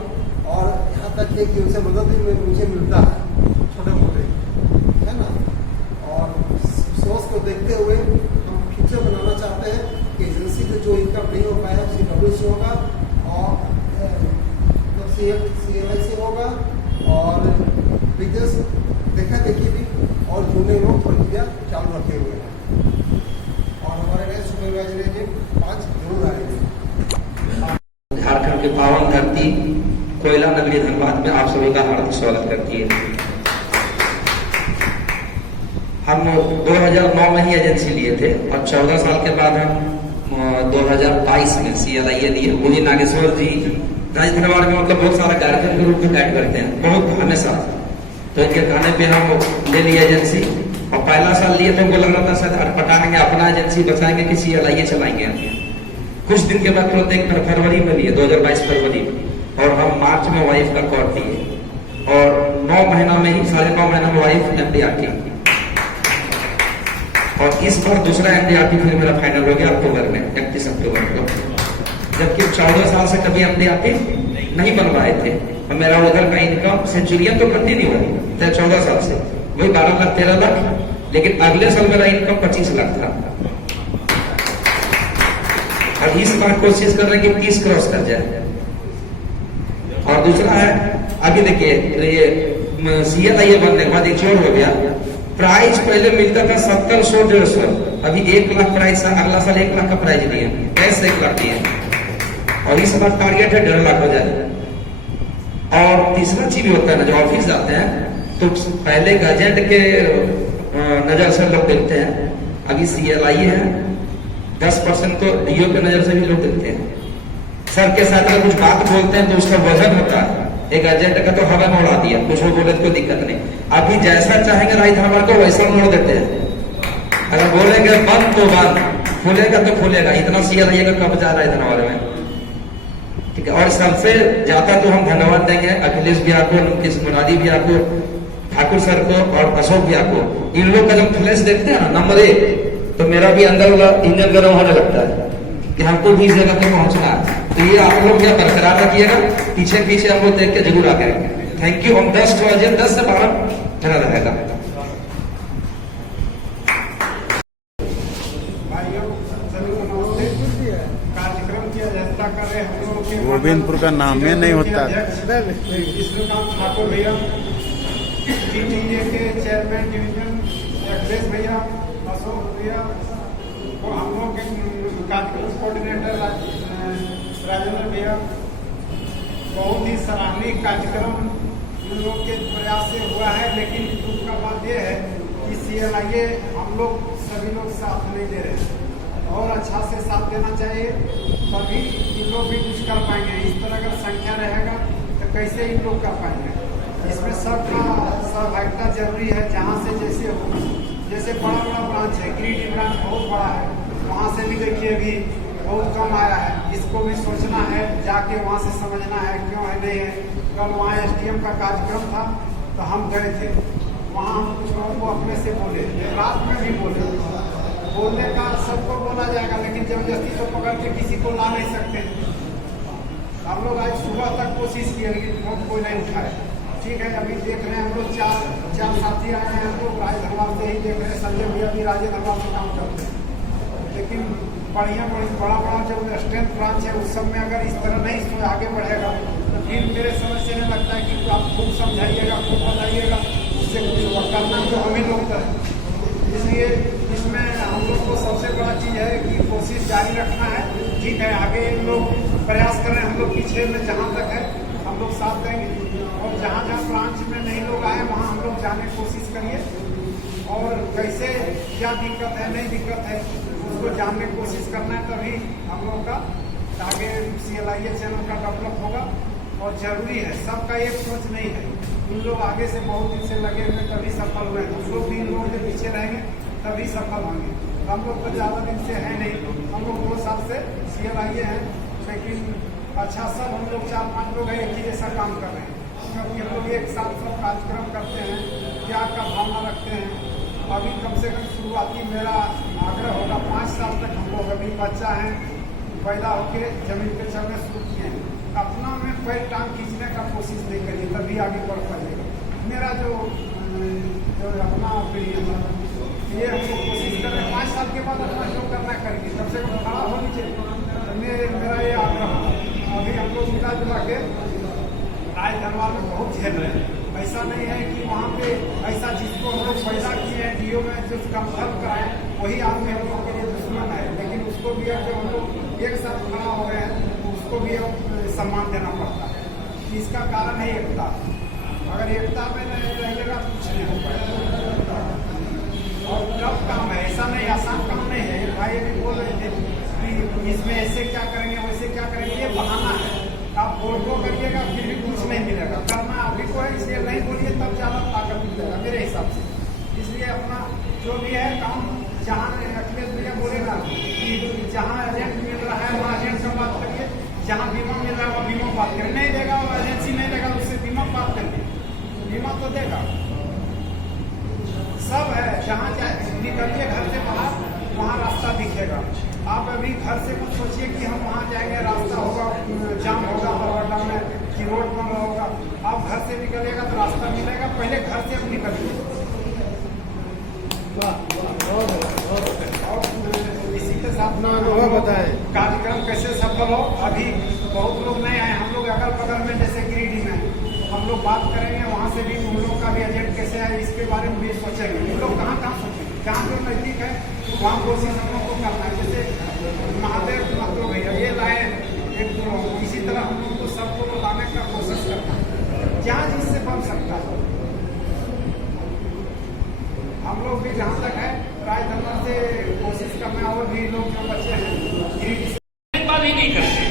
और यहाँ तक है कि उनसे मदद भी मुझे मिलता है छोटे मोटे, है ना। और सोच को देखते हुए हम फ्यूचर बनाना चाहते हैं कि एजेंसी को जो इनकम नहीं हो पाया CW से होगा और CLI से होगा और बिजनेस देखा देखी भी और जुड़ने लोग प्रक्रिया चालू रखे हुए हैं। और हमारे नए सुपरवाइजर एजेंट 5 जरूर आएंगे। झारखंड के पावन धरती कोयला नगरी धनबाद में आप सभी का हार्दिक स्वागत करती है। हम 2009 में ही एजेंसी लिए थे और 14 साल के बाद हम 2022 में CLI लिए। उन्हीं नागेश्वर जी राज धनबाद में मतलब बहुत सारा कार्यक्रम के रूप में गाइड करते हैं बहुत हमेशा। तो इनके कहने पे हम ले लिए एजेंसी और पहला साल लिए तो हमको लग रहा था शायद अटपटाएंगे, अपना एजेंसी बचाएंगे कि CLI चलाएंगे। कुछ दिन के बाद तुरंत 1 फरवरी में लिए 2022 फरवरी और हम मार्च में वाइफ का कॉर्ड दिए और 9 महीना में ही 9.5 महीना में वाइफ MDR की और इस बार दूसरा MDR फिर मेरा फाइनल हो गया अक्टूबर में 31 अक्टूबर को। जबकि 14 साल से कभी MDR नहीं बनवाए थे और मेरा उधर का इनकम सेंचुरियन तो कंटिन्यू है 14 साल से वही 12 लाख 13 लाख, लेकिन अगले साल मेरा इनकम 25 लाख था और इस बार कोशिश कर रहे हैं कि 30 क्रॉस कर जाए। और दूसरा है अभी देखिए ये CLI बनने के बाद एक जोड़ हो गया, प्राइस पहले मिलता था 70, 100, 150, अभी 1 लाख प्राइस, अगला साल 1 लाख का प्राइस दिए, कैसे 1 लाख दिए और इस बार टारगेट है 1.5 लाख हो जाए। और तीसरा चीज होता है ना, जो ऑफिस जाते हैं तो पहले एजेंट के नजर से लोग देखते हैं, अभी CLI है 10% तो DO के नजर से भी लोग देखते हैं। सर के साथ अगर कुछ बात बोलते हैं तो उसका वजन होता है, एक एजेंट का तो हवा में उड़ा दिया, कुछ वो बोले तो कोई दिक्कत नहीं। अभी जैसा चाहेंगे राइट हमारे को वैसा मोड़ देते हैं, अगर बोलेंगे बंद तो बंद, खुलेगा तो खुलेगा। इतना CLI का कब्जा रहा है धनबाद में, ठीक है। और सबसे ज्यादा तो हम धन्यवाद देंगे अखिलेश भैया को, नीतीश मुरारी भैया को, ठाकुर सर को और अशोक भैया को। इन लोग का जब फ्लैश देखते हैं ना नंबर 1 तो मेरा भी अंदर इंजन गर्म होने लगता है कि हमको भी इस जगह पे पहुंचना है। तो ये आप लोग क्या बरकरार रखिएगा, पीछे पीछे हम लोग देख के जरूर आ गए। Thank you. हम 10 से 12 मेरा रहेगा। कार्यक्रम की अध्यक्षता कर रहे हम लोगों के गोविंदपुर का नाम ही नहीं होता। विष्णुकांत ठाकुर भैया PTA के चेयरमैन डिवीजन अखिलेश भैया, अशोक भैया, और हम लोग के कार्यक्रम कोऑर्डिनेटर राजेंद्र भैया, बहुत ही सराहनीय कार्यक्रम इन लोग के प्रयास से हुआ है। लेकिन दुख का बात यह है कि CLIA हम लोग सभी लोग साथ नहीं दे रहे हैं और अच्छा से साथ देना चाहिए, तभी इन लोग भी कुछ कर पाएंगे। इस तरह अगर संख्या रहेगा तो कैसे इन लोग कर पाएंगे? इसमें सबका सहभागिता जरूरी है। जहाँ से जैसे हो, जैसे बड़ा बड़ा ब्रांच है, गिरिडीह ब्रांच बहुत बड़ा है, वहाँ से भी देखिए अभी बहुत कम आया है। इसको भी सोचना है, जाके वहाँ से समझना है क्यों है नहीं है। कल वहाँ SDM का कार्यक्रम था तो हम गए थे, वहाँ हम कुछ लोगों को अपने से बोले, रात में भी बोले। बोलने का सबको बोला जाएगा, लेकिन जबरदस्ती तो पकड़ के किसी को ला नहीं सकते। हम लोग आज सुबह तक कोशिश किए लेकिन फोन कोई नहीं उठाए। ठीक है, अभी देख रहे हैं हम लोग चार साथी आए हैं, हम लोग राज धरवाल से ही देख रहे हैं। संजय भैया भी राजे धरवाल से काम करते हैं, लेकिन बड़ा जब स्ट्रेंथ ब्रांच है उस सब में अगर इस तरह नहीं इसमें आगे बढ़ेगा तो फिर मेरे समझ से नहीं लगता है कि आप खूब समझाइएगा, खूब बताइएगा, उससे कुछ करना तो हम ही लोग करें। इसलिए इसमें हम लोग को सबसे बड़ा चीज़ है कि कोशिश जारी रखना है। ठीक है, आगे लोग प्रयास कर रहे हैं, हम लोग पीछे में जहाँ तक है हम लोग साथ देंगे, और जहाँ जहाँ ब्रांच में नहीं लोग आए वहाँ हम लोग जाने की कोशिश करिए, और कैसे क्या दिक्कत है नहीं दिक्कत है उसको जानने की कोशिश करना है। तभी हम लोग का आगे CLIA चैनल का डेवलप होगा। और जरूरी है, सबका एक सोच नहीं है। इन लोग आगे से बहुत दिन से लगे हुए तभी सफल हुए, हम लोग भी इन लोगों के पीछे रहेंगे तभी सफल होंगे। हम लोग तो ज़्यादा दिन से है नहीं, हम लोग 2 साल से CLIA हैं, लेकिन अच्छा सब हम लोग 4-5 लोग हैं एक ही जैसा काम कर रहे हैं, क्योंकि हम लोग एक साथ सब कार्यक्रम करते हैं, त्याग का भावना रखते हैं। अभी कम से कम शुरुआती मेरा आग्रह होगा 5 साल तक हम लोग अभी बच्चा हैं, पैदा होकर जमीन पे चलने शुरू किए हैं, अपना में पैर टांग खींचने का कोशिश नहीं करिए, तभी आगे बढ़ पाइएगा। मेरा जो अपना ओपिनियन है ये हम लोग कोशिश कर रहे हैं 5 साल के बाद अपना जो करना करेंगे, कम से कम खड़ा हो नीचे। मेरा ये आग्रह है। अभी हम लोग मिला जुला के राज धरवाल में बहुत झेल रहे हैं। ऐसा नहीं है कि वहाँ पे ऐसा जिसको हम लोग पैदा किए हैं DO में जो कंफर्म कराए वही आदमी हम लोग के लिए दुश्मन है, लेकिन उसको भी अब जब हम लोग एक साथ खड़ा हो गए हैं तो उसको भी अब सम्मान देना पड़ता है। इसका कारण है एकता। अगर एकता में नहीं रहेगा कुछ नहीं हो पाएगा। और टफ काम है, ऐसा नहीं आसान काम नहीं है। भाई अभी बोल रहे थे कि इसमें ऐसे क्या करेंगे वैसे क्या करेंगे, ये बहाना है। आप बोल करिएगा फिर भी कुछ नहीं मिलेगा। करना अभी को है, इसलिए नहीं बोलिए तब ज़्यादा ताकत मिलेगा मेरे हिसाब से। इसलिए अपना जो भी है काम, जहाँ अखिलेश भैया बोलेगा कि जहाँ एजेंट मिल रहा है वहाँ एजेंट से बात करिए, जहाँ बीमा मिल रहा है वहाँ बीमा बात करिए। नहीं देगा वो एजेंसी नहीं देगा उससे बीमा बात करिए, बीमा तो देगा। सब है, जहाँ निकलिए घर से बाहर वहाँ रास्ता दिखेगा। आप अभी घर से कुछ सोचिए कि हम वहाँ जाएंगे रास्ता होगा, जाम होगा बरवाडा में कि रोड बन रहा होगा। आप घर से निकलेगा तो रास्ता मिलेगा, पहले घर से आप निकलिए। और इसी के साथ बताए कार्यक्रम कैसे सफल हो। अभी बहुत लोग नहीं आए, हम लोग अगल बगल में जैसे गिरिडीह में हम लोग बात करेंगे, वहाँ से भी उन लोग का भी एजेंट कैसे है इसके बारे में भी सोचेंगे। इन लोग कहाँ सोचेंगे, जहाँ जो नजदीक है वहाँ कोशिश हम लोग को करना है। जैसे महादेव महतो भैया ये लाए एक दो लोग, इसी तरह हम लोग को सबको लाने का कोशिश करना है जहाँ जिससे बन सकता है। हम लोग भी जहाँ तक है राज धरवाल से कोशिश करना, और भी लोग जो बच्चे हैं बात ही नहीं करते,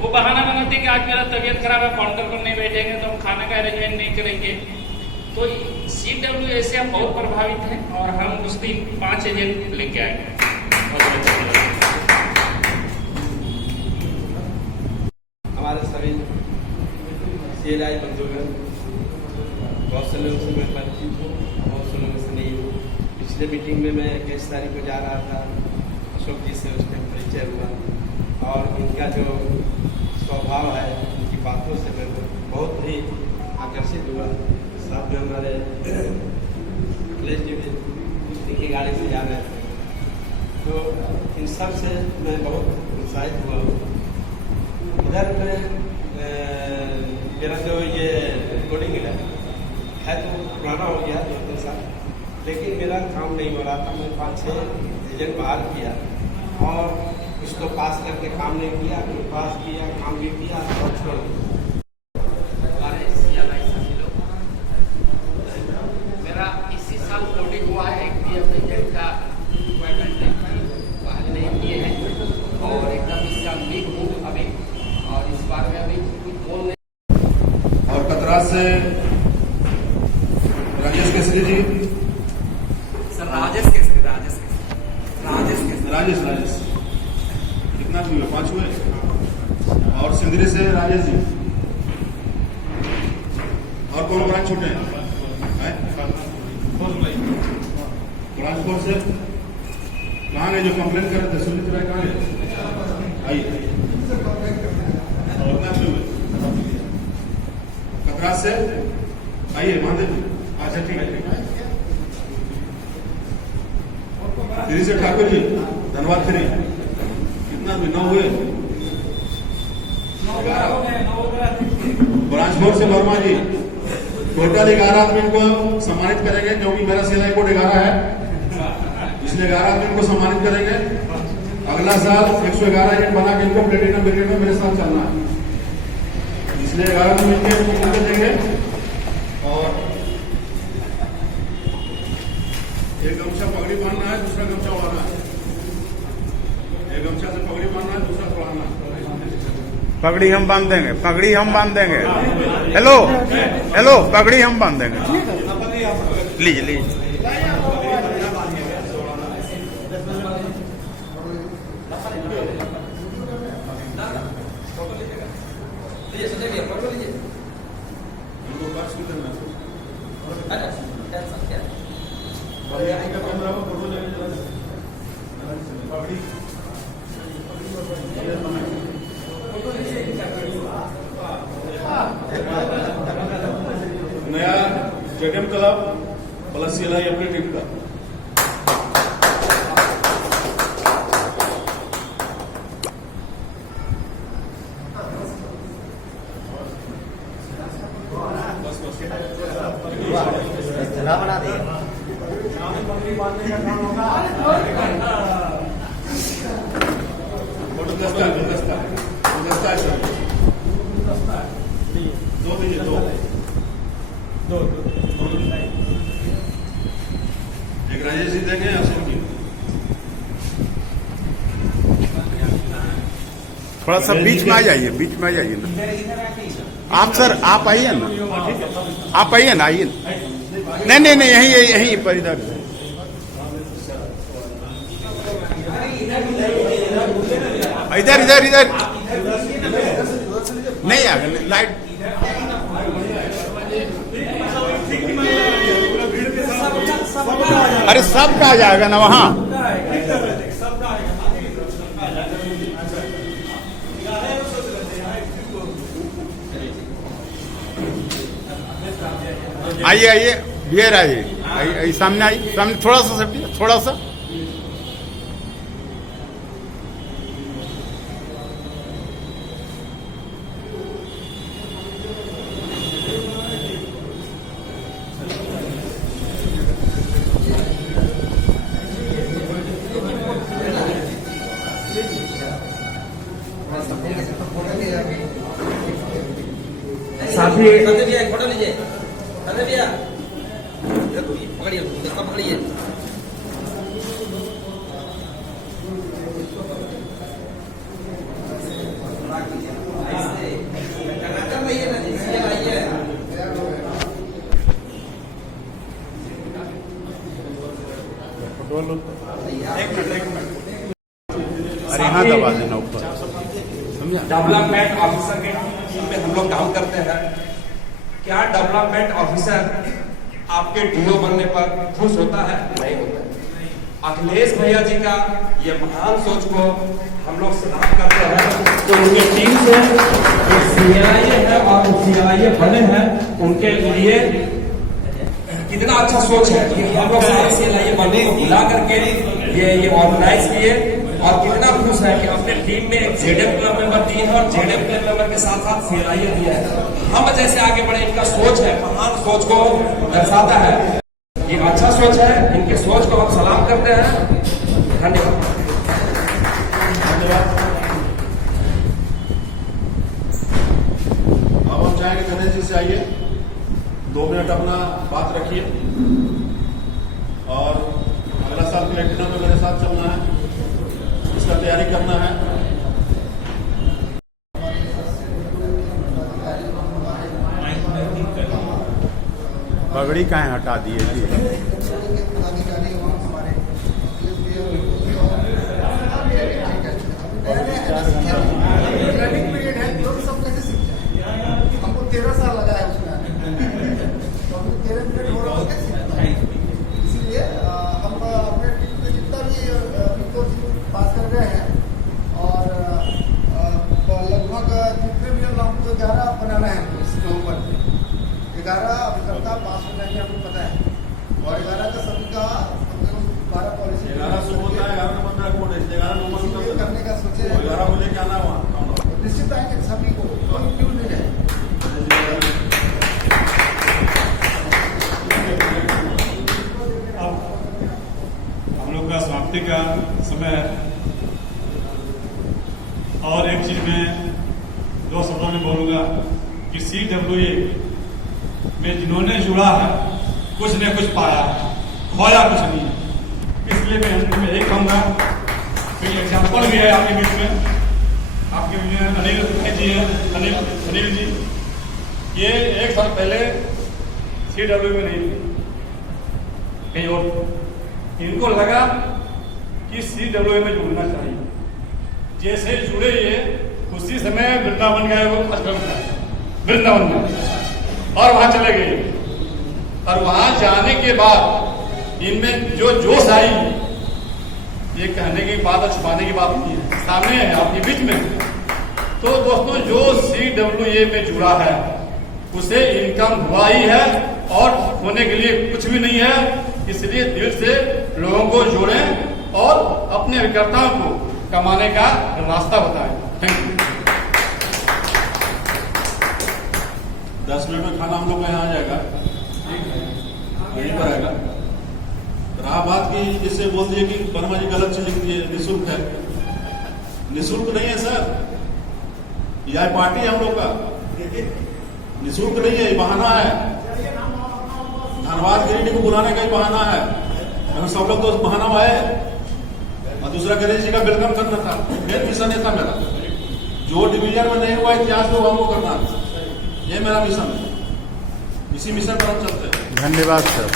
वो बहाना बनाते कि आज मेरा तबीयत खराब है, काउंटर पर नहीं बैठेंगे तो हम खाने का अरेंजमेंट नहीं करेंगे। तो CWA बहुत प्रभावित हैं और हम उस दिन 5 एजेंट लेके आए। हमारे सभी CLI बंधुगण, बहुत से लोगों से मैं परिचित हूँ, बहुत से लोगों से नहीं हूँ। पिछले मीटिंग में मैं 21 तारीख को जा रहा था, अशोक जी से उसका परिचय हुआ और उनका जो स्वभाव है, उनकी बातों से मैं बहुत ही आकर्षित हुआ। साथ में हमारे अखिलेश जी भी उनकी गाड़ी से जा रहे थे, तो इन सब से मैं बहुत उत्साहित हुआ। इधर में मेरा जो ये रिकॉर्डिंग है तो पुराना हो गया 2-3 साल, लेकिन मेरा काम नहीं हो रहा था। मैं 5-6 एजेंट बाहर किया और कुछ तो पास करके काम नहीं किया, फिर पास किया, काम भी किया और छोड़ दिया। हमारे CLI सभी लोग, मेरा इसी साल कोडिंग हुआ है, एक भी एजेंट का अपॉइंटमेंट नहीं किए हैं और एकदम इस साल वीक हूँ अभी, और इस बार में अभी कुछ बोल नहीं। और कतरात से राजेश केसरी जी। सर राजेश केसरी राजेश कितना हुए? 5 हुए। और सिंदरी से राजेश जी। और कौन ब्रांच छूटे हैं? ब्रांच 4 से कहाँ गए जो कंप्लेन कर रहे थे? सुनीत राय कहाँ गए? आइए। कितना हुए? कतरात से आइए महादेव जी। अच्छा ठीक है। 3 से ठाकुर जी, धन्यवाद। 3 कितना भी 9 हुए। ब्रांच 4 से वर्मा जी, टोटल 11 आदमी को सम्मानित करेंगे, क्योंकि मेरा CLI कोड 11 है, इसलिए 11 आदमी को सम्मानित करेंगे। अगला साल 111 एजेंट बना के इनको प्लेटिनम ब्रिगेड में मेरे साथ चलना है, इसलिए 11 आदमी इनके देंगे। और एक गमछा पगड़ी बांधना है, दूसरा गमछा उड़ाना है। एक गमछा से पगड़ी बांधना है, दूसरा उड़ाना है। पगड़ी हम बांध देंगे, पगड़ी हम बांध देंगे। हेलो, पगड़ी हम बांध देंगे। लीजिए। नया जगन क्लब प्लस CLI अपनी टीम का। बना दिए गुलदस्ता है सर। 2 दीजिए, 2 एक राजेश जी देंगे, अशोक जी। थोड़ा सा बीच में आ जाइए, बीच में आ जाइए ना आप सर। आप आइए ना, आप आइए ना, आइए ना। नहीं, यहीं पर इधर। इधर नहीं आ गए लाइट। अरे सब का आ जाएगा ना वहाँ। आइए बियर आइए, सामने आइए, सामने थोड़ा सा सेफ्टी, थोड़ा सा। साथी फोटो लीजिए, भैया पकड़िए, पकड़िए। अरे यहाँ दबा देना ऊपर, समझा। डेवलपमेंट ऑफिसर के टीम में हम लोग काम करते हैं। क्या डेवलपमेंट ऑफिसर आपके DO बनने पर खुश होता है? नहीं होता है। अखिलेश भैया जी का ये महान सोच को हम लोग सलाम करते हैं। तो उनके टीम से CLI है और CLI बने हैं, उनके लिए कितना अच्छा सोच है कि हम लोग सारे CLI बने को बुला करके ये ऑर्गेनाइज किए और कितना खुश है कि अपने टीम में एक जेडएफ क्लब मेंबर दिए हैं और जेडएफ क्लब मेंबर के साथ साथ सीएलआईए दिया है। हम जैसे आगे बढ़े, इनका सोच है, महान सोच को दर्शाता है। ये अच्छा सोच है, इनके सोच को हम सलाम करते हैं। धन्यवाद। अब हम चाहेंगे गणेश जी से आइए, 2 मिनट अपना बात रखिए और अगला साल प्लेटिनम में मेरे साथ चलना है, इसका तैयारी करना है। पगड़ी काहे हटा दिए जी? हमको 13 साल लगा है उसमें, तो 13 मिनट हो रहा है, इसीलिए हम अपने टीम में जितना भी पास कर गए हैं और लगभग जितने भी हमको 11 बनाना है इस नवंबर में, 11 अभिकर्ता पास हो जाएंगे, हमको पता है। और 11 का सभी का 12 पॉलिसी 11 से होता है, 11 नंबर का कोड है, 11 नंबर करने का सोचे 11 को लेके आना है वहाँ निश्चित आएंगे सभी को, कोई क्यों नहीं है। अब हम लोग का समाप्ति का समय है और एक चीज मैं 2 शब्दों में बोलूंगा कि CWA में जिन्होंने जुड़ा है कुछ न कुछ पाया, खोया कुछ नहीं है। इसलिए मैं अंत में यही कहूंगा, कोई एग्जाम्पल भी है आपके बीच में, आपके बीच में अनिल जी हैं, अनिल जी, ये 1 साल पहले CWA में नहीं थे, कहीं और। इनको लगा कि CWA में जुड़ना चाहिए, जैसे जुड़े ये उसी समय वृंदावन गए, वो आश्रम था वृंदावन में, और वहां चले गए। और वहां जाने के बाद इनमें जो जोश आई, ये कहने की बात और छुपाने की बात नहीं है, सामने है आपके बीच में। तो दोस्तों, जो CWA में जुड़ा है उसे इनकम हुआ ही है और होने के लिए कुछ भी नहीं है। इसलिए दिल से लोगों को जोड़ें और अपने अभिकर्ताओं को कमाने का रास्ता बताएं। Thank you. 10 मिनट में खाना हम लोग का यहाँ आ जाएगा, यहीं पर आएगा। रहा बात की, जिससे बोल दिए कि वर्मा जी गलत चीज लिख दिए, निःशुल्क है। निःशुल्क नहीं है सर, यह पार्टी है हम लोग का, निःशुल्क नहीं है, बहाना है। धनबाद गिरिडीह को बुलाने का ही बहाना है। हम सब लोग तो बहाना है। और दूसरा गणेश जी का वेलकम करना था, मेन मिशन ये था मेरा। जो डिवीजन में नहीं हुआ इतिहास को हमको करना, ये मेरा मिशन है। इसी मिशन पर हम चलते हैं। धन्यवाद सर।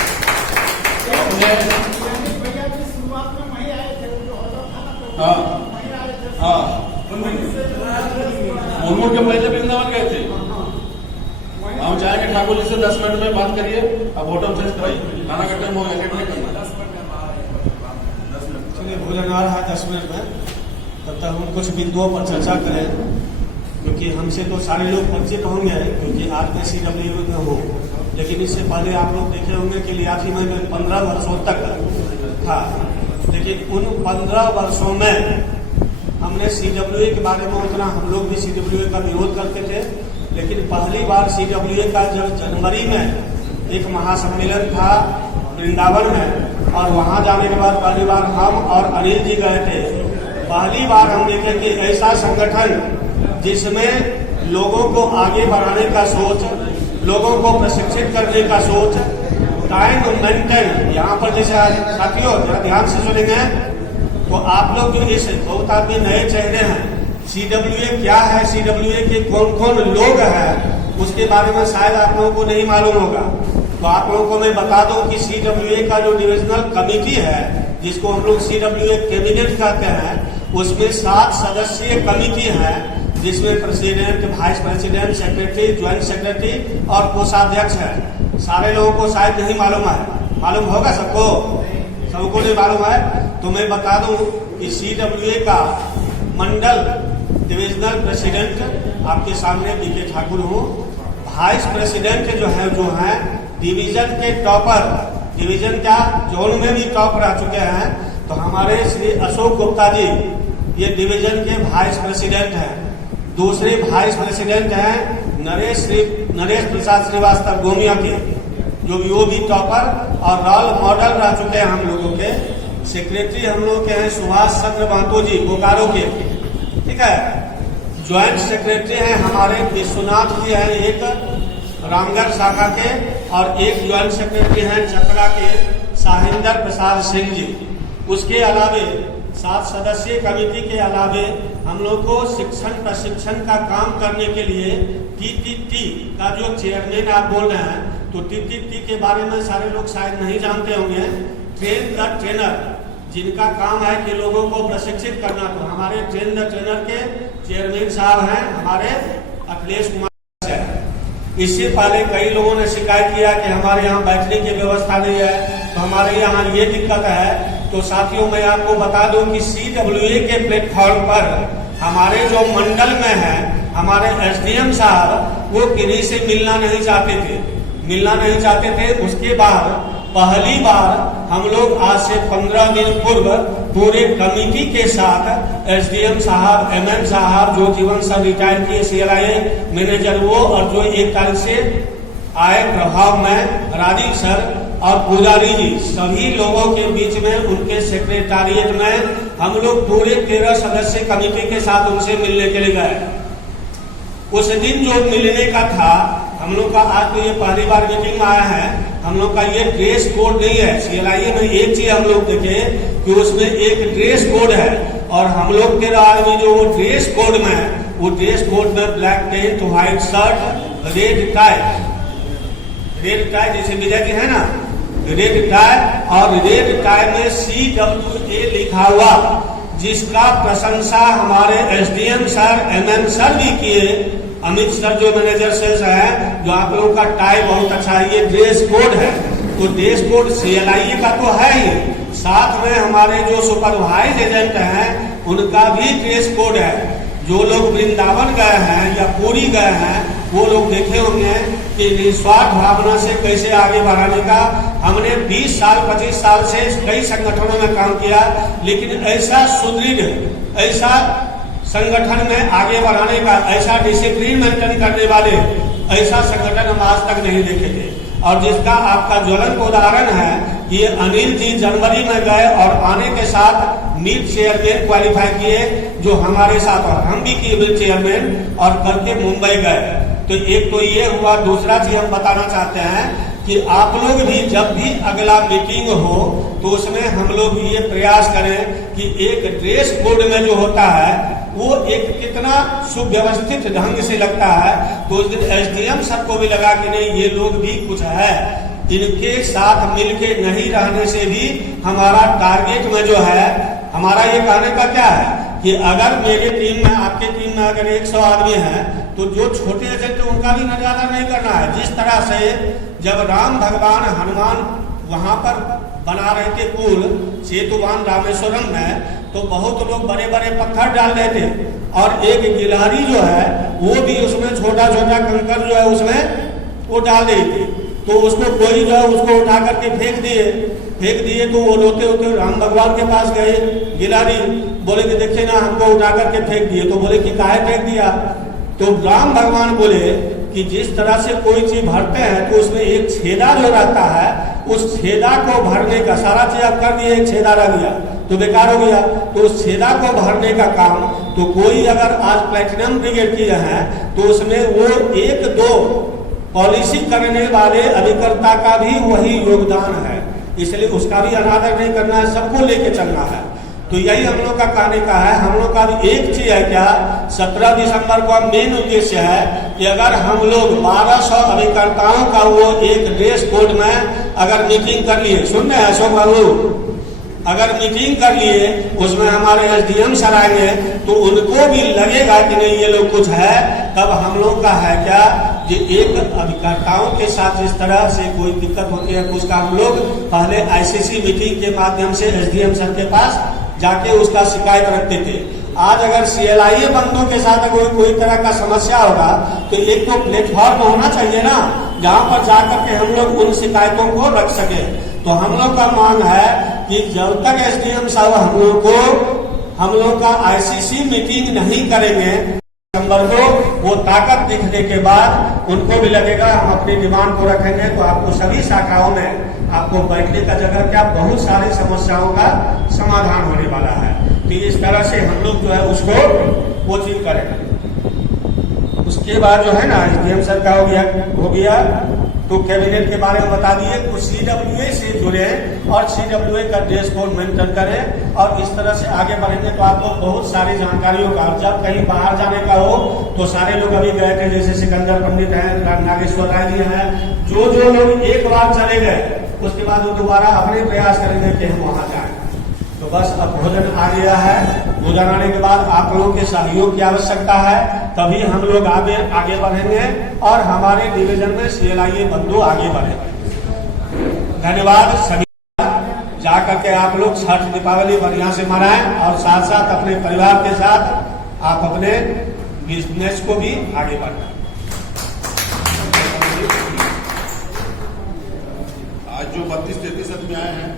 हाँ हाँ, मुर्मू के पहले वृंदावन गए थे। हम चाहेंगे ठाकुर जी से 10 मिनट में बात करिए, अब होटल चेंज कराइए, खाना का टाइम हो गया, लेट नहीं करना। 10 मिनट चलिए, भोजन आ रहा है 10 मिनट में, तब तक हम कुछ बिंदुओं पर चर्चा करें, क्योंकि हमसे तो सारे लोग परिचित होंगे, क्योंकि आज मैं CWA में हूँ। लेकिन इससे पहले आप लोग देखे होंगे कि लियाखी में 15 वर्षों तक था। लेकिन उन 15 वर्षों में हमने CWA के बारे में उतना, हम लोग भी CWA का विरोध करते थे। लेकिन पहली बार CWA का जब जनवरी में एक महासम्मेलन था वृंदावन में, और वहां जाने के बाद पहली बार हम और अनिल जी गए थे। पहली बार हम देखे कि ऐसा संगठन जिसमें लोगों को आगे बढ़ाने का सोच, लोगों को प्रशिक्षित करने का सोच, टाइम मेंटेन। यहाँ पर जैसे साथियों जरा ध्यान से सुनेंगे तो आप लोग जो इस बहुत आदमी नए चेहरे हैं, CWA क्या है, CWA के कौन कौन लोग हैं, उसके बारे में शायद आप लोगों को नहीं मालूम होगा। तो आप लोगों को मैं बता दूं कि CWA का जो डिविजनल कमेटी है, जिसको हम लोग CWA कैबिनेट कहते हैं, उसमें 7 सदस्यीय कमेटी है, जिसमें president, vice president, secretary, joint secretary और कोषाध्यक्ष है। सारे लोगों को शायद नहीं मालूम है, मालूम होगा सबको? सबको नहीं मालूम है। तो मैं बता दूं कि CWA का मंडल डिविजनल प्रेसिडेंट आपके सामने बीके ठाकुर हूँ। वाइस प्रेसिडेंट जो है डिवीजन के टॉपर, डिवीजन क्या जोन में भी टॉप रह चुके हैं, तो तो हमारे श्री अशोक गुप्ता जी ये डिवीजन के वाइस प्रेसिडेंट हैं। दूसरे वाइस प्रेसिडेंट हैं नरेश प्रसाद श्रीवास्तव गोमिया के, जो वो भी टॉपर और रोल मॉडल रह चुके हैं हम लोगों के। सेक्रेटरी हम लोग के हैं सुभाष चंद्र महतो जी बोकारो के, ठीक है। ज्वाइंट सेक्रेटरी हैं हमारे विश्वनाथ जी हैं, एक रामगढ़ शाखा के, और एक ज्वाइंट सेक्रेटरी हैं चतरा के साहिंदर प्रसाद सिंह जी। उसके अलावे 7 सदस्यीय कमेटी के अलावे हम लोग को शिक्षण प्रशिक्षण का काम करने के लिए TTT का जो चेयरमैन आप बोल रहे हैं, तो TTT के बारे में सारे लोग शायद नहीं जानते होंगे। ट्रेन द ट्रेनर, जिनका काम है कि लोगों को प्रशिक्षित करना, तो हमारे ट्रेन द ट्रेनर के चेयरमैन साहब हैं हमारे अखिलेश कुमार। इससे पहले कई लोगों ने शिकायत किया कि हमारे यहाँ बैठने की व्यवस्था नहीं है, तो हमारे यहाँ ये दिक्कत है। तो साथियों मैं आपको बता दूं कि CWA के प्लेटफॉर्म पर हमारे जो मंडल में है हमारे SDM साहब वो किन्हीं से मिलना नहीं चाहते थे। उसके बाद पहली बार हम लोग आज से 15 दिन पूर्व पूरे कमेटी के साथ SDM साहब, MM साहब जो जीवन सर रिटायर किए CLIA मैनेजर वो, और जो 1 तारीख से आए प्रभाव में राजीव सर और पुजारी जी, सभी लोगों के बीच में उनके सेक्रेटारिएट में हम लोग पूरे 13 सदस्य कमेटी के साथ उनसे मिलने के लिए गए। उस दिन जो मिलने का था हम लोग का, आज तो ये पहली बार मीटिंग में आया है, हम लोग का ये ड्रेस कोड नहीं है। CLIA में एक चीज हम लोग देखे कि उसमें एक ड्रेस कोड है, और हम लोग के राज में जो वो ड्रेस कोड में है, वो ड्रेस कोड में black pant, white shirt, red tie जैसे विजय जी है ना, रेड टाई, और रेड टाई में CWA लिखा हुआ, जिसका प्रशंसा हमारे SDM सर, MM सर भी किए। अमित सर जो मैनेजर से है, जो आप लोगों का टाई बहुत अच्छा है, ये ड्रेस कोड है। तो ड्रेस कोड CLIA का तो है ही, साथ में हमारे जो सुपरवाइज एजेंट हैं उनका भी ड्रेस कोड है। जो लोग वृंदावन गए हैं या पुरी गए हैं वो लोग देखे होंगे कि निस्वार्थ भावना से कैसे आगे बढ़ाने का। हमने 20 साल 25 साल से कई संगठनों में काम किया, लेकिन ऐसा सुदृढ़, ऐसा संगठन में आगे बढ़ाने का, ऐसा डिसिप्लिन मेंटेन करने वाले ऐसा संगठन हम आज तक नहीं देखे थे। और जिसका आपका ज्वलंत उदाहरण है, ये अनिल जी जनवरी में गए और आने के साथ मीट चेयरमैन क्वालिफाई किए, जो हमारे साथ, और हम भी किए मीट चेयरमैन, और करके मुंबई गए। तो एक तो ये हुआ। दूसरा चीज हम बताना चाहते हैं कि आप लोग भी जब भी अगला मीटिंग हो तो उसमें हम लोग ये प्रयास करें कि एक ड्रेस कोड में जो होता है वो एक कितना सुव्यवस्थित ढंग से लगता है। तो उस दिन SDM सबको भी लगा कि नहीं, ये लोग भी कुछ है, इनके साथ मिलके नहीं रहने से भी हमारा टारगेट में जो है, हमारा ये कहने का क्या है कि अगर मेरे टीम में, आपके टीम में अगर 100 आदमी हैं, तो जो छोटे एजेंट है उनका भी नजारा नहीं करना है। जिस तरह से जब राम भगवान हनुमान वहां पर बना रहे थे पुल सेतुवान रामेश्वरम में, तो बहुत लोग बड़े बड़े पत्थर डाल रहे थे, और एक गिलहरी जो है वो भी उसमें छोटा छोटा कंकर जो है उसमें वो डाल रही थी। तो उसको कोई जो है उसको उठा करके फेंक दिए। तो वो रोते होते राम भगवान के पास गए, गिलहरी बोले कि देखिए ना, हमको उठा करके फेंक दिए। तो बोले कि काहे फेंक दिया? तो राम भगवान बोले कि जिस तरह से कोई चीज भरते हैं तो उसमें एक छेदा जो रहता है, उस छेदा को भरने का, सारा चीज आप कर दिए, एक छेदा रह गया तो बेकार हो गया। तो उस छेदा को भरने का काम, तो कोई अगर आज प्लैटिनम ब्रिगेड किए हैं तो उसमें वो 1-2 पॉलिसी करने वाले अभिकर्ता का भी वही योगदान है, इसलिए उसका भी अनादर नहीं करना है, सबको लेके चलना है। तो यही हम लोग का कहने का है। हम लोग का भी एक चीज है क्या, 17 दिसंबर का मेन उद्देश्य है कि अगर हम लोग 1200 अभिकर्ताओं का वो एक ड्रेस कोड में अगर मीटिंग कर लिए, सुन रहे हैं अशोक बाबू, अगर मीटिंग कर लिए उसमें हमारे SDM सर आएंगे तो उनको भी लगेगा कि नहीं ये लोग कुछ है। तब हम लोग का है क्या कि एक अभिकर्ताओं के साथ जिस तरह से कोई दिक्कत होती है उसका हम लोग पहले ICC मीटिंग के माध्यम से SDM सर के पास जाके उसका शिकायत रखते थे। आज अगर CLIA बंदों के साथ कोई तरह का समस्या होगा तो एक तो प्लेटफॉर्म होना चाहिए ना, जहाँ पर जाकर के हम लोग उन शिकायतों को रख सके। तो हम लोग का मांग है कि जब तक एसडीएम साहब हम लोग का आईसीसी मीटिंग नहीं करेंगे दिसंबर को, वो ताकत दिखने के बाद उनको भी लगेगा हम अपनी डिमांड को रखेंगे, तो आपको सभी शाखाओं में आपको बैठने का जगह क्या बहुत सारी समस्याओं का समाधान होने वाला है। तो इस तरह से हम लोग जो है उसको वो चीज करेंगे। उसके बाद जो है ना एसडीएम सर का हो गया तो कैबिनेट के बारे में बता दिए, कुछ CWA से जुड़े और CWA का ड्रेस कोड मेंटेन करें और इस तरह से आगे बढ़ेंगे तो आप लोग बहुत सारी जानकारियों का, जब कहीं बाहर जाने का हो तो सारे लोग अभी गए थे, जैसे सिकंदर पंडित हैं, नागेश्वर राय जी हैं, जो लोग एक बार चले गए उसके बाद वो दोबारा अपने प्रयास करेंगे कि हम वहां जाएं। तो बस अब भोजन आ गया है, भोजन आने के बाद आप लोगों के सहयोग की आवश्यकता है, तभी हम लोग आगे बढ़ेंगे और हमारे डिवीजन में CLIA बंधु आगे बढ़ेंगे। धन्यवाद सभी। जाकर के आप लोग छठ दीपावली बढ़िया से मनाएं और साथ साथ अपने परिवार के साथ आप अपने बिजनेस को भी आगे बढ़ाएं। आज जो 32-33 आदमी आए हैं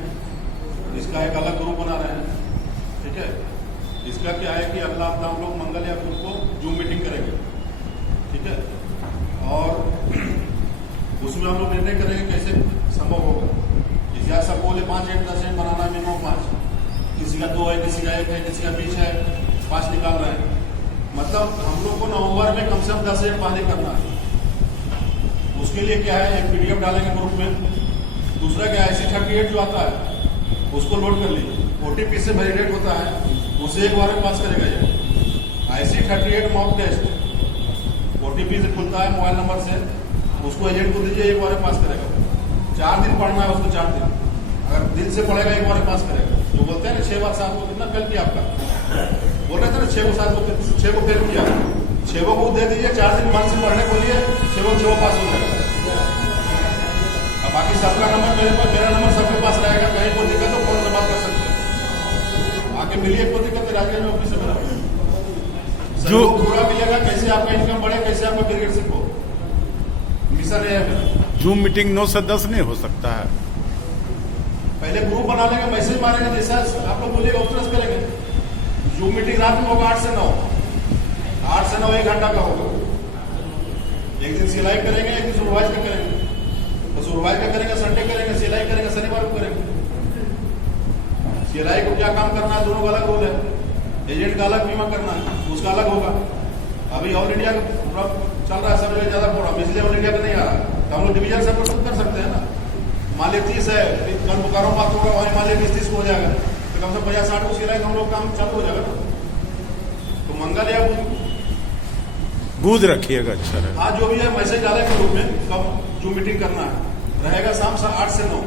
इसका एक अलग ग्रुप बना रहे हैं, ठीक है। इसका क्या है कि अगला हफ्ता हम लोग मंगल या बुध को जूम मीटिंग करेंगे, ठीक है, और उसमें हम लोग निर्णय करेंगे कैसे संभव होगा। या सब बोले 5 8 10 बनाना मिनिमम 5, किसी का 2 है, किसी का 1 है, किसी का 20 है, 5 निकाल रहे हैं। मतलब हम लोग को नवंबर में कम से कम 10 पहले करना है। उसके लिए क्या है, एक PDF डालेंगे ग्रुप में। दूसरा क्या है, IC38 जो आता है उसको लोड कर लीजिए, OTP से वेरीफाइड होता है, उसे एक बार में पास करेगा ये। IC38 मॉक टेस्ट OTP से खुलता है मोबाइल नंबर से, उसको एजेंट को दीजिए, एक बार में पास करेगा। 4 दिन पढ़ना है उसको, 4 दिन अगर दिल से पढ़ेगा एक बार में पास करेगा। जो बोलते हैं ना 6 बार 7 को कितना फेल किया आपका, बोल रहे थे ना 6 को 7 को 6 को फेल किया, 6 को दे दीजिए, 4 दिन मन से पढ़ने को लिए 6 को पास हो जाएगा। बाकी सबका नंबर मेरा नंबर सबके पास रहेगा, कहीं कोई दिक्कत हो फोन से बात कर सकते हैं, आके मिलिए, कोई दिक्कत है राजगंज में ऑफिस से मेरा जो पूरा मिलेगा, कैसे आपका इनकम बढ़े, कैसे आपका लीडरशिप हो, मिशन है मेरा। जूम मीटिंग 9 से 10 नहीं हो सकता है, पहले ग्रुप बना लेंगे, मैसेज मारेंगे, जैसा आप लोग बोलिएगा उस तरह करेंगे। जूम मीटिंग रात में होगा 8 से 9, 8 से 9 1 घंटा का होगा। एक दिन सिलाई करेंगे, एक दिन सुपरवाइज का करेंगे, सुपरवाइज का करेंगे संडे करेंगे, सिलाई करेंगे शनिवार को करेंगे। सिलाई को क्या काम करना है, दोनों का अलग रोल है। एजेंट का अलग बीमा करना है, उसका अलग होगा। अभी ऑल इंडिया का चल रहा है, सब जगह ज्यादा प्रोग्राम, इसलिए ऑल इंडिया का नहीं आ रहा, तो हम लोग डिवीजन सब लोग कर सकते हैं ना। मान लीजिए 30 है, कल बोकारो बात होगा, वहीं मान लीजिए 30 को हो जाएगा, तो कम से कम 50-60 को सिलाई हम लोग काम चालू हो जाएगा ना। तो मंगल या बूझ रखिएगा। अच्छा है, हाँ जो भी है मैसेज डालेंगे ग्रुप में, कब जूम मीटिंग करना है, रहेगा शाम 8 से 9।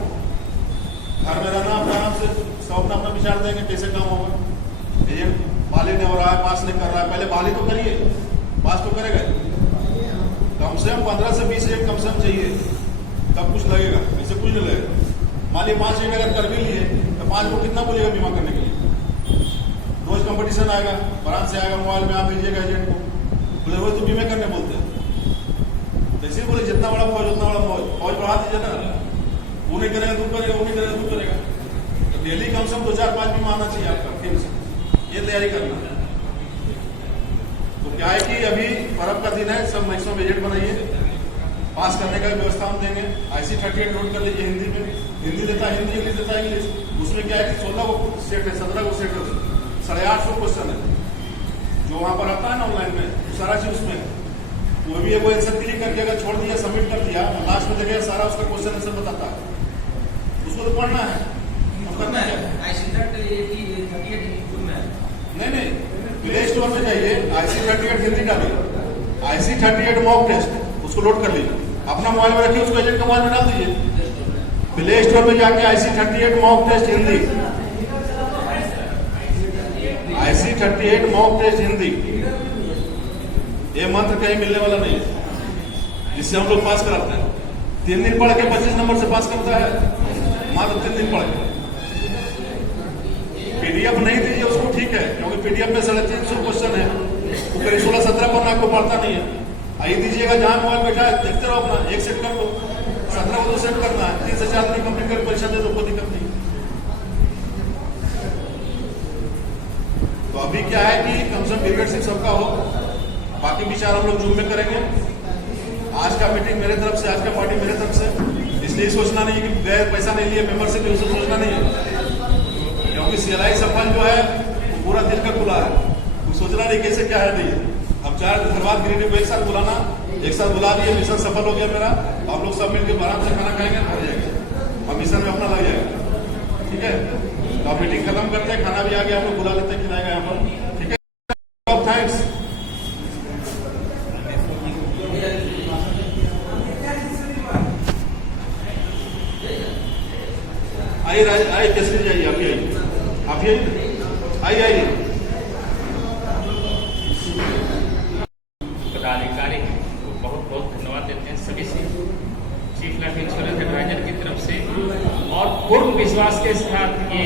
घर में रहना अपना आराम से, सब अपना विचार देंगे कैसे काम होगा। एजेंट बाली नहीं हो रहा है, पास नहीं कर रहा है, पहले बाली तो करिए, पास तो करेगा। कम से कम 15 से 20 एजेंट कम से कम चाहिए, तब कुछ लगेगा, ऐसे कुछ नहीं लगेगा। मान लीजिए 5 एजेंट अगर कर भी लिए तो 5 को कितना बोलेगा बीमा करने के लिए। रोज कंपटीशन आएगा, ब्रांच से आएगा, मोबाइल में आप भेजिएगा एजेंट को, बोले रोज तो बीमे करने बोलते हैं। जैसे बोले जितना बड़ा फौज उतना बड़ा फौज बढ़ा दीजिए ना, वो नहीं करेगा तू करेगा, वो नहीं करेगा तू करेगा। तो डेली कम से कम 2-4-5 बीमा आना चाहिए आपका, फिर से ये तैयारी करना है। तो क्या है कि अभी पर्व का दिन है, सब मैक्सिमम एजेंट बनाइए, पास करने का व्यवस्था हम देंगे। IC38 लोड कर लीजिए हिंदी में, हिंदी देता है हिंदी, इंग्लिश देता है इंग्लिश। उसमें क्या है कि 16 को सेट है, 17 को सेट है, 850 क्वेश्चन है जो वहां पर आता है ना ऑनलाइन में, सारा चीज उसमें है। वो भी वो आंसर क्लिक करके अगर छोड़ दिया, सबमिट कर दिया, लास्ट में देखिए सारा उसका क्वेश्चन आंसर बताता है, उसको तो पढ़ना है, करना है। नहीं, प्ले स्टोर में जाइए, IC38 हिंदी डालिए, IC38 मॉक टेस्ट, उसको लोड कर लीजिए, अपना मोबाइल में रखिए, उसको एजेंट का मोबाइल में डाल दीजिए। प्ले स्टोर में जाके IC38 mock test Hindi, IC38 mock test Hindi, ये मंत्र कहीं मिलने वाला नहीं है, जिससे हम लोग पास कराते हैं। 3 दिन पढ़ के 25 नंबर से पास करता है, मात्र 3 दिन पढ़ के। PDF नहीं दीजिए उसको, ठीक है, क्योंकि PDF में 350 क्वेश्चन है, वो करीब 16-17 पढ़ना आपको पढ़ता नहीं है। आई दीजिएगा, जहां मोबाइल बैठा है देखते रहो, अपना एक सेट कर लो, 17 को 2 सेट करना है, 3 से 4 दिन कंप्लीट कर परीक्षा दे दो, कोई दिक्कत नहीं। लीडरशिप सबका हो, बाकी विचार हम लोग जूम में करेंगे। आज का मीटिंग मेरे तरफ से, आज का पार्टी मेरे तरफ से, इसलिए सोचना नहीं कि गए पैसा नहीं लिए मेंबरशिप, उसे सोचना नहीं है, क्योंकि CLI सफल जो है वो पूरा दिल का खुला है, वो सोचना नहीं कैसे क्या है नहीं है। अब 4 धन्यवाद गिरिडीह को एक साथ बुलाना, एक साथ बुला दिए, मिशन सफल हो गया मेरा। आप लोग सब मिलकर आराम से खाना खाएंगे, भर जाएंगे और मिशन में अपना लग जाएगा। ठीक है, तो आप मीटिंग खत्म करते हैं, खाना भी आ गया, आप लोग बुला लेते हैं, खिलाएगा यहाँ पर। ठीक है, थैंक्स। आइए केसरी जी, आइए, आप ही आइए, आप ही आइए, आइए। पदाधिकारी को बहुत बहुत धन्यवाद देते हैं सभी से, चीफ लाइफ इंश्योरेंस एडवाइजर की तरफ से, और पूर्ण विश्वास के साथ ये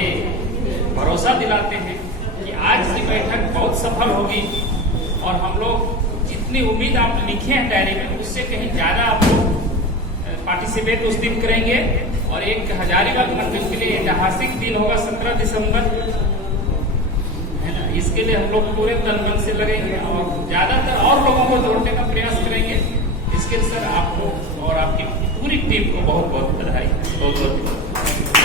भरोसा दिलाते हैं कि आज की बैठक बहुत सफल होगी और हम लोग जितनी उम्मीद आप लिखे हैं डायरी में उससे कहीं ज्यादा आप लोग पार्टिसिपेट उस दिन करेंगे। और एक हजारीबाग मंडल के लिए ऐतिहासिक दिन होगा 17 दिसंबर, है ना। इसके लिए हम लोग पूरे तन मन से लगेंगे और ज्यादातर और लोगों को जोड़ने का प्रयास करेंगे। इसके लिए सर आपको और आपकी पूरी टीम को बहुत बहुत बधाई, बहुत बहुत